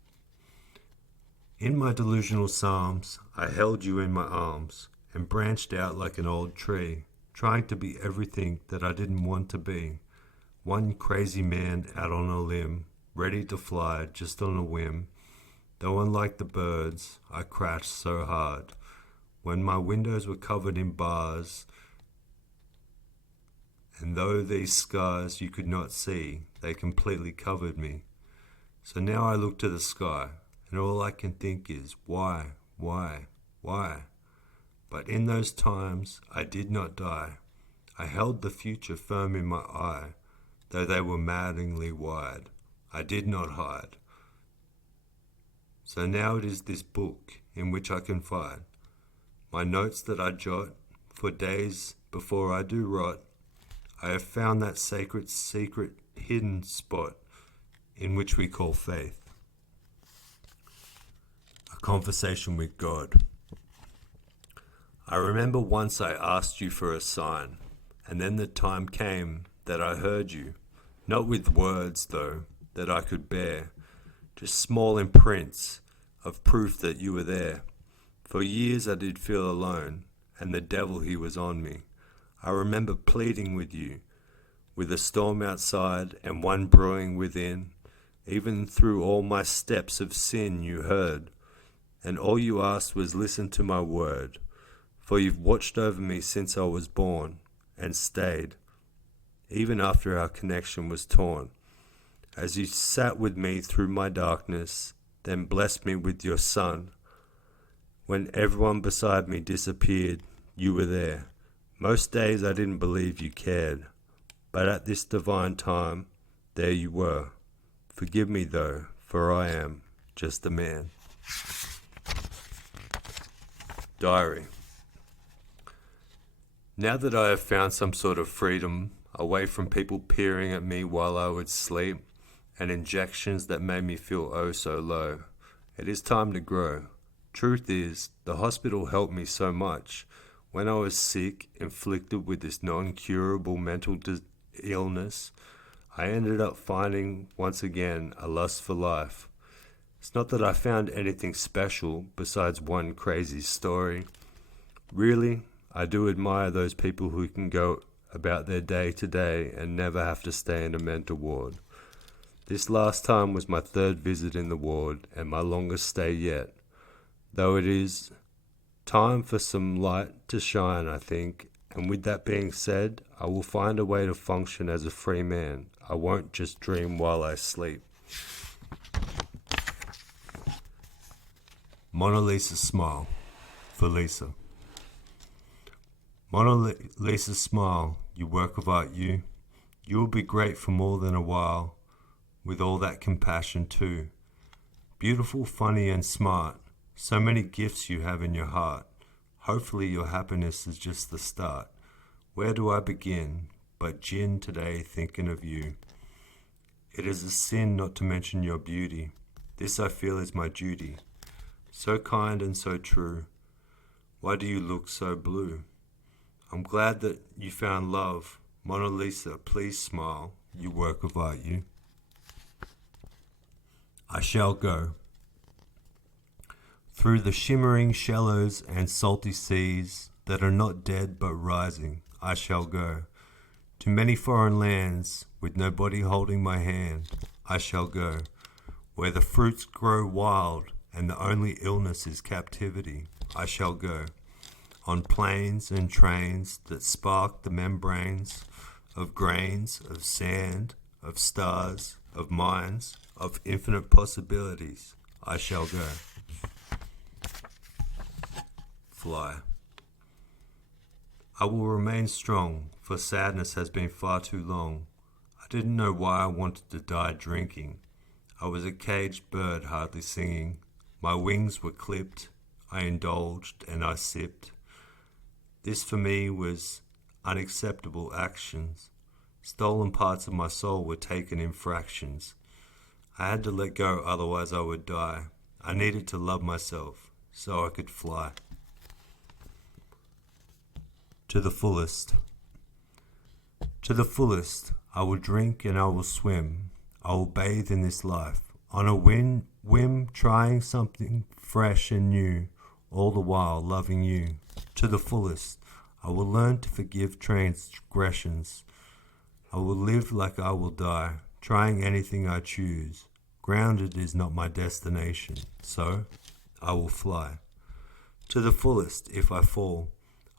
In my delusional psalms, I held you in my arms and branched out like an old tree, trying to be everything that I didn't want to be. One crazy man out on a limb, ready to fly just on a whim. Though unlike the birds, I crashed so hard. When my windows were covered in bars, and though these scars you could not see, they completely covered me. So now I look to the sky, and all I can think is, why? But in those times I did not die. I held the future firm in my eye, though they were maddeningly wide. I did not hide. So now it is this book in which I confide my notes that I jot for days before I do rot. I have found that sacred, secret, hidden spot in which we call faith. A conversation with God. I remember once I asked you for a sign, and then the time came that I heard you, not with words though, that I could bear, just small imprints of proof that you were there. For years I did feel alone, and the devil he was on me. I remember pleading with you, with a storm outside and one brewing within. Even through all my steps of sin you heard, and all you asked was listen to my word. For you've watched over me since I was born, and stayed, even after our connection was torn. As you sat with me through my darkness, then blessed me with your sun. When everyone beside me disappeared, you were there. Most days I didn't believe you cared, but at this divine time, there you were. Forgive me though, for I am just a man. Diary. Now that I have found some sort of freedom, away from people peering at me while I would sleep, and injections that made me feel oh so low, it is time to grow. Truth is, the hospital helped me so much. When I was sick, inflicted with this non-curable mental illness, I ended up finding, once again, a lust for life. It's not that I found anything special besides one crazy story. Really, I do admire those people who can go about their day to day and never have to stay in a mental ward. This last time was my third visit in the ward and my longest stay yet. Though it is time for some light to shine, I think, and with that being said, I will find a way to function as a free man. I won't just dream while I sleep. Mona Lisa's smile, for Lisa. Mona Lisa's smile, you work of art, you will be great for more than a while, with all that compassion too. Beautiful, funny and smart, so many gifts you have in your heart. Hopefully your happiness is just the start. Where do I begin, but gin today thinking of you. It is a sin not to mention your beauty. This I feel is my duty. So kind and so true. Why do you look so blue? I'm glad that you found love. Mona Lisa, please smile. you work of art, you. I shall go. Through the shimmering shallows and salty seas that are not dead but rising, I shall go. To many foreign lands, with nobody holding my hand, I shall go. Where the fruits grow wild and the only illness is captivity, I shall go. On planes and trains that spark the membranes of grains, of sand, of stars, of minds, of infinite possibilities, I shall go. Fly. I will remain strong, for sadness has been far too long. I didn't know why I wanted to die drinking. I was a caged bird hardly singing. My wings were clipped, I indulged and I sipped. This for me was unacceptable actions. Stolen parts of my soul were taken in fractions. I had to let go, otherwise I would die. I needed to love myself, so I could fly. To the fullest. To the fullest, I will drink and I will swim. I will bathe in this life, on a whim trying something fresh and new, all the while loving you. To the fullest, I will learn to forgive transgressions. I will live like I will die, trying anything I choose. Grounded is not my destination, so I will fly. To the fullest, if I fall,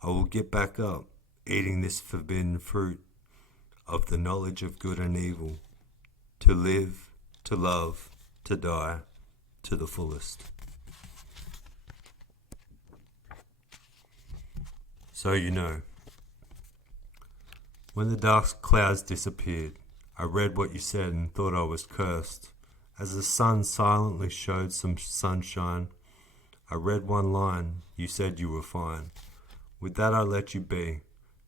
I will get back up, eating this forbidden fruit of the knowledge of good and evil. To live, to love, to die, to the fullest. So you know. When the dark clouds disappeared, I read what you said and thought I was cursed. As the sun silently showed some sunshine, I read one line, you said you were fine. With that I let you be,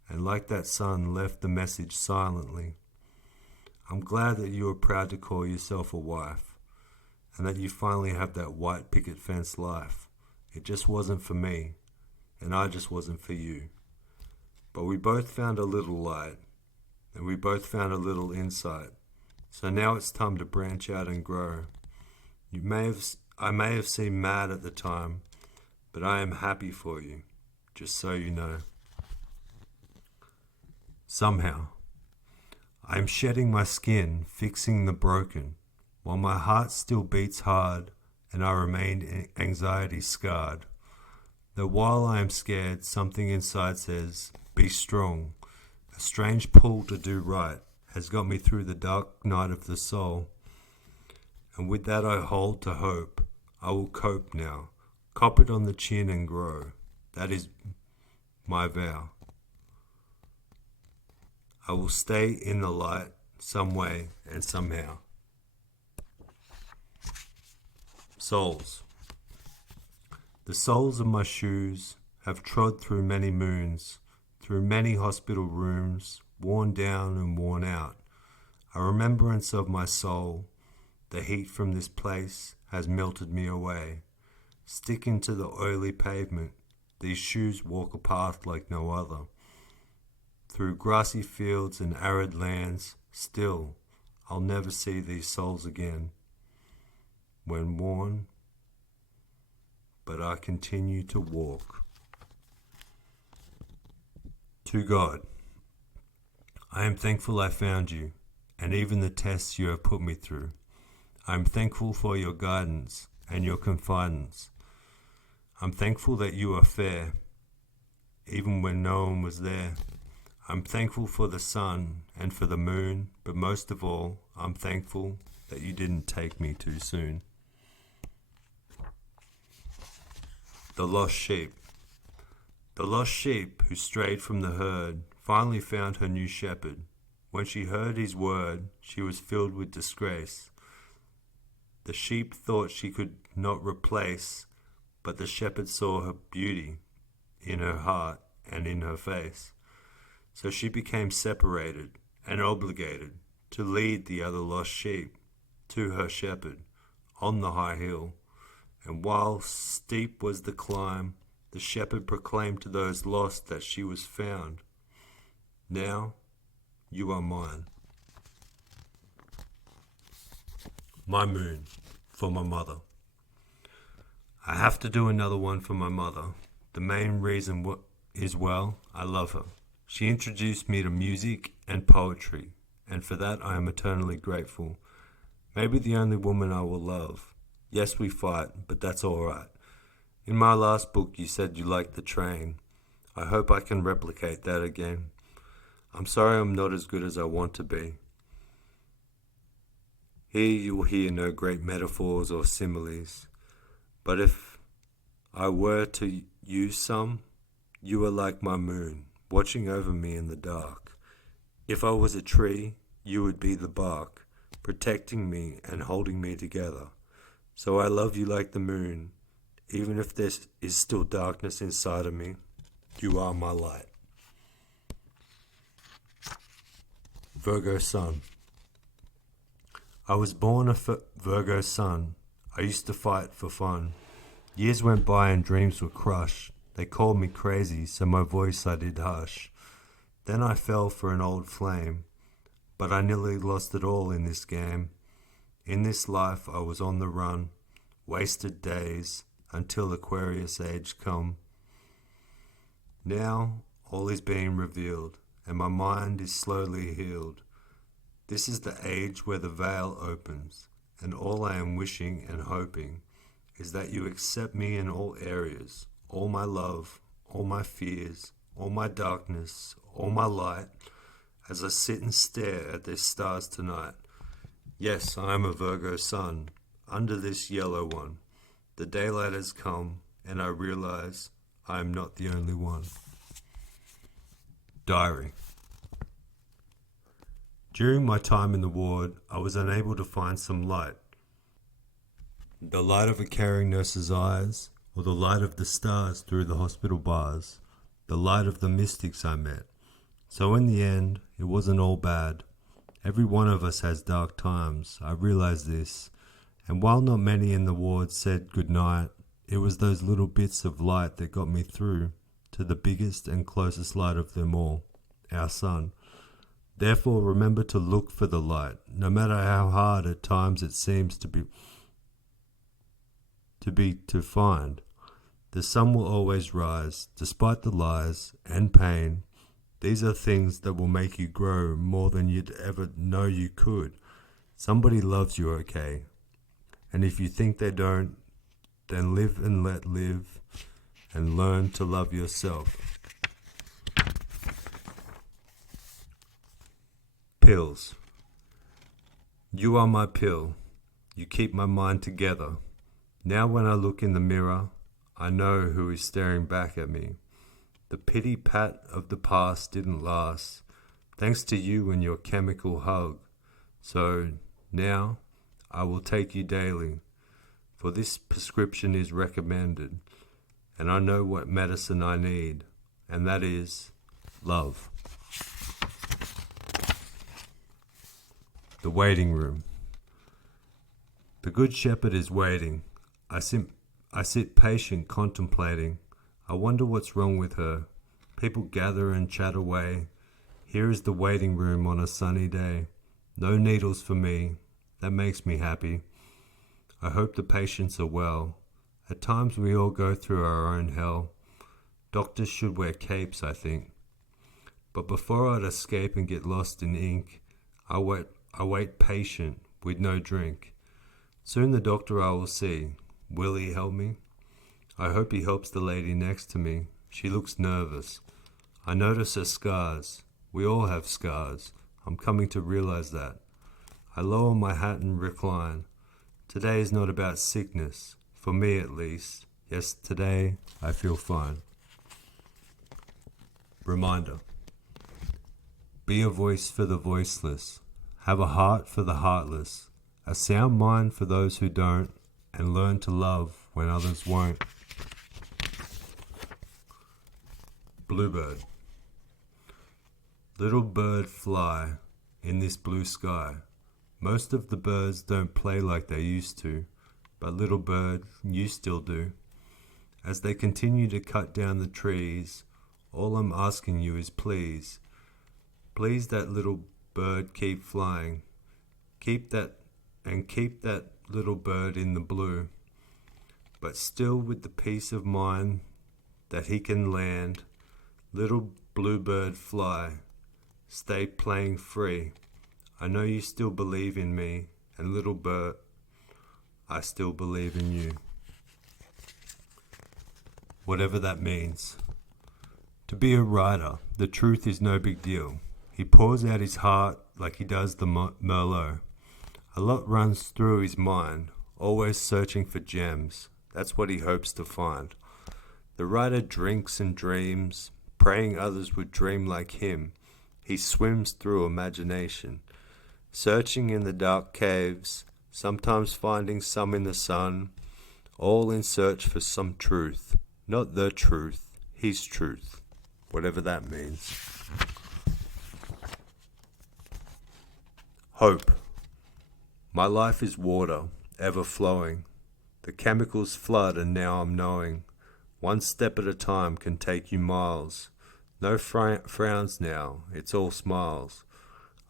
and like that sun left the message silently. I'm glad that you are proud to call yourself a wife, and that you finally have that white picket fence life. It just wasn't for me, and I just wasn't for you. But we both found a little light, and we both found a little insight. So now it's time to branch out and grow. I may have seemed mad at the time, but I am happy for you, just so you know. Somehow, I am shedding my skin, fixing the broken, while my heart still beats hard and I remain anxiety scarred. Though while I am scared, something inside says, be strong. A strange pull to do right has got me through the dark night of the soul. And with that I hold to hope. I will cope now, cop it on the chin and grow. That is my vow. I will stay in the light some way and somehow. Souls. The soles of my shoes have trod through many moons, through many hospital rooms, worn down and worn out. A remembrance of my soul, the heat from this place has melted me away. Sticking to the oily pavement, these shoes walk a path like no other. Through grassy fields and arid lands, still, I'll never see these soles again. When worn, but I continue to walk. To God, I am thankful I found you, and even the tests you have put me through. I am thankful for your guidance and your confidence. I'm thankful that you are fair, even when no one was there. I'm thankful for the sun and for the moon, but most of all, I'm thankful that you didn't take me too soon. The lost sheep. The lost sheep who strayed from the herd finally found her new shepherd. When she heard his word, she was filled with disgrace. The sheep thought she could not replace, but the shepherd saw her beauty in her heart and in her face. So she became separated and obligated to lead the other lost sheep to her shepherd on the high hill. And while steep was the climb, the shepherd proclaimed to those lost that she was found. Now you are mine. My moon, for my mother. I have to do another one for my mother. The main reason is, well, I love her. She introduced me to music and poetry, and for that I am eternally grateful. Maybe the only woman I will love. Yes, we fight, but that's alright. In my last book you said you liked the train. I hope I can replicate that again. I'm sorry I'm not as good as I want to be. Here you will hear no great metaphors or similes, but if I were to use some, you are like my moon, watching over me in the dark. If I was a tree, you would be the bark, protecting me and holding me together. So I love you like the moon, even if there is still darkness inside of me. You are my light. Virgo Sun. I was born a Virgo sun. I used to fight for fun. Years went by and dreams were crushed. They called me crazy, so my voice I did hush. Then I fell for an old flame, but I nearly lost it all in this game. In this life I was on the run, wasted days, until Aquarius age come. Now all is being revealed, and my mind is slowly healed. This is the age where the veil opens, and all I am wishing and hoping is that you accept me in all areas, all my love, all my fears, all my darkness, all my light, as I sit and stare at the stars tonight. Yes, I am a Virgo sun, under this yellow one. The daylight has come, and I realize I am not the only one. Diary. During my time in the ward, I was unable to find some light. The light of a caring nurse's eyes, or the light of the stars through the hospital bars, the light of the mystics I met. So in the end, it wasn't all bad. Every one of us has dark times, I realized this, and while not many in the ward said good night, it was those little bits of light that got me through to the biggest and closest light of them all, our sun. Therefore, remember to look for the light, no matter how hard at times it seems to find. The sun will always rise, despite the lies and pain. These are things that will make you grow more than you'd ever know you could. Somebody loves you, okay? And if you think they don't, then live and let live, and learn to love yourself. Pills. You are my pill. You keep my mind together. Now when I look in the mirror, I know who is staring back at me. The pity pat of the past didn't last, thanks to you and your chemical hug. So now I will take you daily, for this prescription is recommended, and I know what medicine I need, and that is love. The waiting room. The good shepherd is waiting. I sit patient contemplating. I wonder what's wrong with her. People gather and chat away. Here is the waiting room on a sunny day. No needles for me. That makes me happy. I hope the patients are well. At times we all go through our own hell. Doctors should wear capes, I think. But before I'd escape and get lost in ink, I wait patient with no drink. Soon the doctor I will see. Will he help me? I hope he helps the lady next to me. She looks nervous. I notice her scars. We all have scars. I'm coming to realize that. I lower my hat and recline. Today is not about sickness, for me at least. Yes, today I feel fine. Reminder. Be a voice for the voiceless. Have a heart for the heartless. A sound mind for those who don't, and learn to love when others won't. Bluebird. Little bird fly in this blue sky. Most of the birds don't play like they used to, but little bird, you still do. As they continue to cut down the trees, all I'm asking you is please that little bird keep flying. Keep that and keep that little bird in the blue, but still with the peace of mind that he can land. Little bluebird fly, stay playing free. I know you still believe in me, and little bird, I still believe in you. Whatever that means. To be a writer, the truth is no big deal. He pours out his heart like he does the Merlot. A lot runs through his mind, always searching for gems. That's what he hopes to find. The writer drinks and dreams, praying others would dream like him. He swims through imagination, searching in the dark caves, sometimes finding some in the sun, all in search for some truth. Not the truth, his truth, whatever that means. Hope. My life is water, ever flowing. The chemicals flood and now I'm knowing. One step at a time can take you miles. No frowns now, it's all smiles.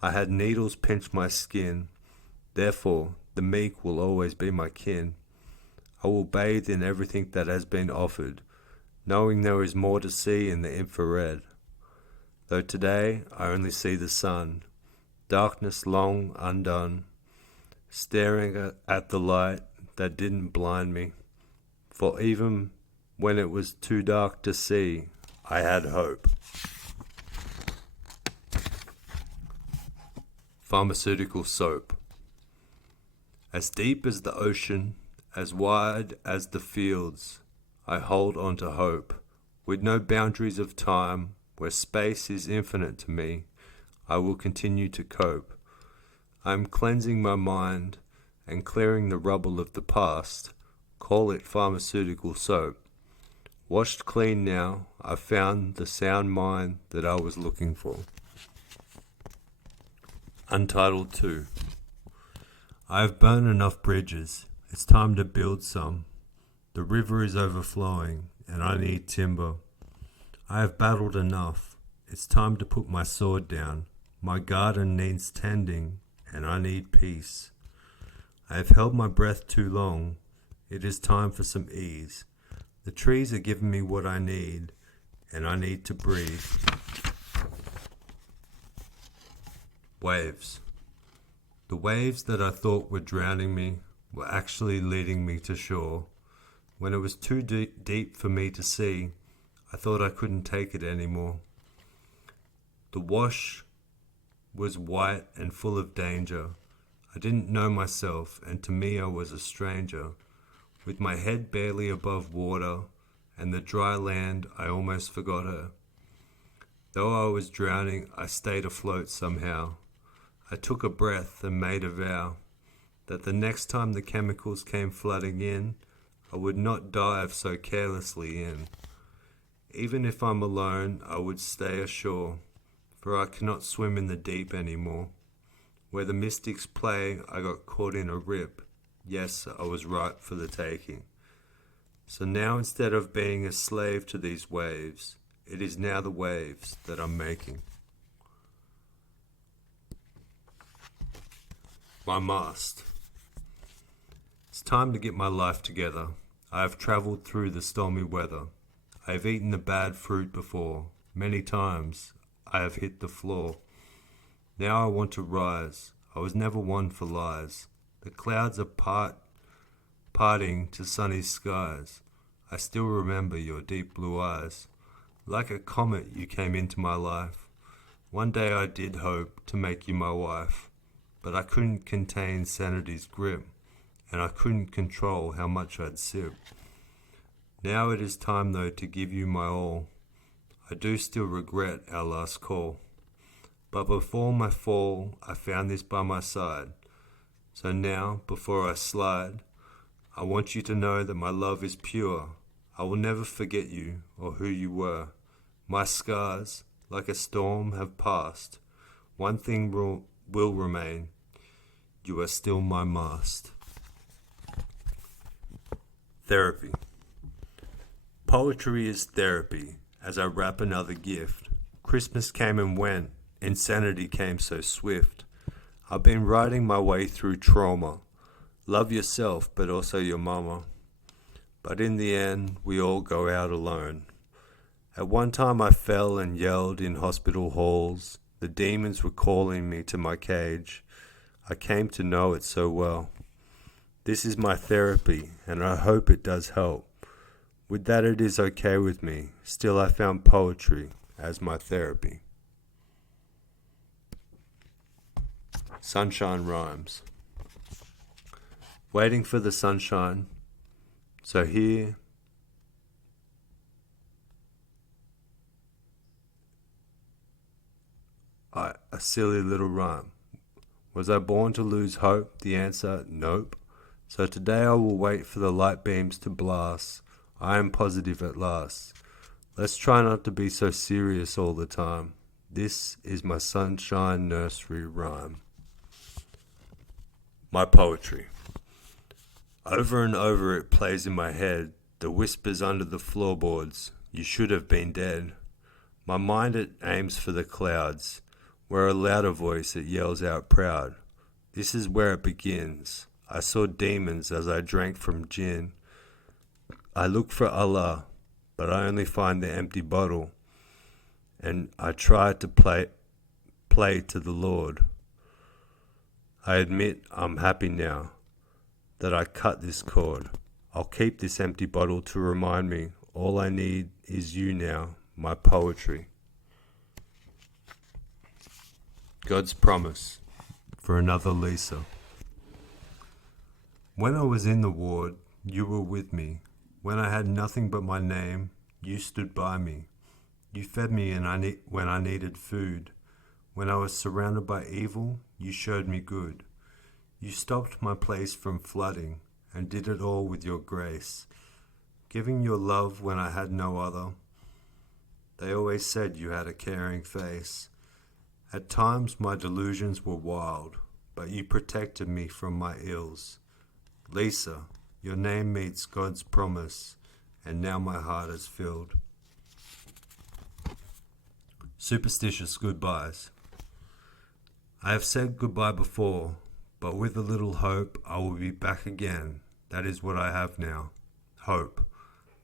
I had needles pinch my skin. Therefore, the meek will always be my kin. I will bathe in everything that has been offered, knowing there is more to see in the infrared. Though today I only see the sun, darkness long undone, staring at the light that didn't blind me. For even when it was too dark to see, I had hope. Pharmaceutical soap. As deep as the ocean, as wide as the fields, I hold on to hope. With no boundaries of time, where space is infinite to me, I will continue to cope. I am cleansing my mind and clearing the rubble of the past. Call it pharmaceutical soap. Washed clean now, I found the sound mind that I was looking for. Untitled 2. I have burned enough bridges. It's time to build some. The river is overflowing, and I need timber. I have battled enough. It's time to put my sword down. My garden needs tending, and I need peace. I have held my breath too long. It is time for some ease. The trees are giving me what I need, and I need to breathe. Waves. The waves that I thought were drowning me were actually leading me to shore. When it was too deep for me to see, I thought I couldn't take it anymore. The wash was white and full of danger. I didn't know myself, and to me I was a stranger. With my head barely above water and the dry land, I almost forgot her. Though I was drowning, I stayed afloat somehow. I took a breath and made a vow that the next time the chemicals came flooding in, I would not dive so carelessly in. Even if I'm alone, I would stay ashore, for I cannot swim in the deep anymore. Where the mystics play, I got caught in a rip. Yes, I was ripe for the taking. So now instead of being a slave to these waves, it is now the waves that I'm making. My mast. It's time to get my life together. I have travelled through the stormy weather. I have eaten the bad fruit before. Many times I have hit the floor. Now I want to rise. I was never one for lies. The clouds are parting to sunny skies. I still remember your deep blue eyes. Like a comet you came into my life. One day I did hope to make you my wife. But I couldn't contain Sanity's grip, and I couldn't control how much I'd sip. Now it is time though to give you my all. I do still regret our last call. But before my fall, I found this by my side. So now, before I slide, I want you to know that my love is pure. I will never forget you or who you were. My scars, like a storm, have passed. One thing will remain. You are still my mast. Therapy. Poetry is therapy, as I wrap another gift. Christmas came and went, insanity came so swift. I've been writing my way through trauma, Love yourself, but also your mama. But in the end, we all go out alone. At one time I fell and yelled in hospital halls. The demons were calling me to my cage. I came to know it so well. This is my therapy, and I hope it does help. With that, it is okay with me. Still, I found poetry as my therapy. Sunshine rhymes. Waiting for the sunshine. So here a silly little rhyme. Was I born to lose hope? The answer, nope. So today I will wait for the light beams to blast. I am positive at last. Let's try not to be so serious all the time. This is my sunshine nursery rhyme. My poetry. Over and over it plays in my head, the whispers under the floorboards, you should have been dead. My mind it aims for the clouds, where a louder voice it yells out proud. This is where it begins. I saw demons as I drank from gin. I look for Allah, but I only find the empty bottle, and I try to play to the Lord. I admit I'm happy now that I cut this cord. I'll keep this empty bottle to remind me all I need is you now, my poetry. God's promise for another Lisa. When I was in the ward, you were with me. When I had nothing but my name, you stood by me. You fed me when I needed food. When I was surrounded by evil, you showed me good. You stopped my place from flooding and did it all with your grace, giving your love when I had no other. They always said you had a caring face. At times my delusions were wild, but you protected me from my ills. Lisa, your name meets God's promise, and now my heart is filled. Superstitious goodbyes. I have said goodbye before, but with a little hope I will be back again. That is what I have now, hope.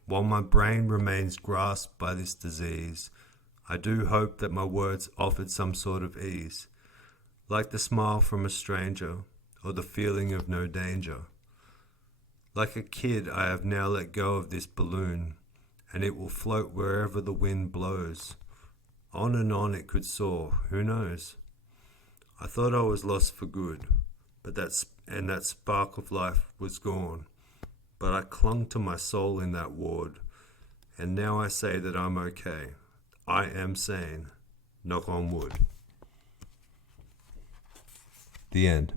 While my brain remains grasped by this disease, I do hope that my words offered some sort of ease, like the smile from a stranger, or the feeling of no danger. Like a kid, I have now let go of this balloon, and it will float wherever the wind blows. On and on it could soar, who knows? I thought I was lost for good, but that spark of life was gone. But I clung to my soul in that ward, and now I say that I'm okay. I am sane. Knock on wood. The end.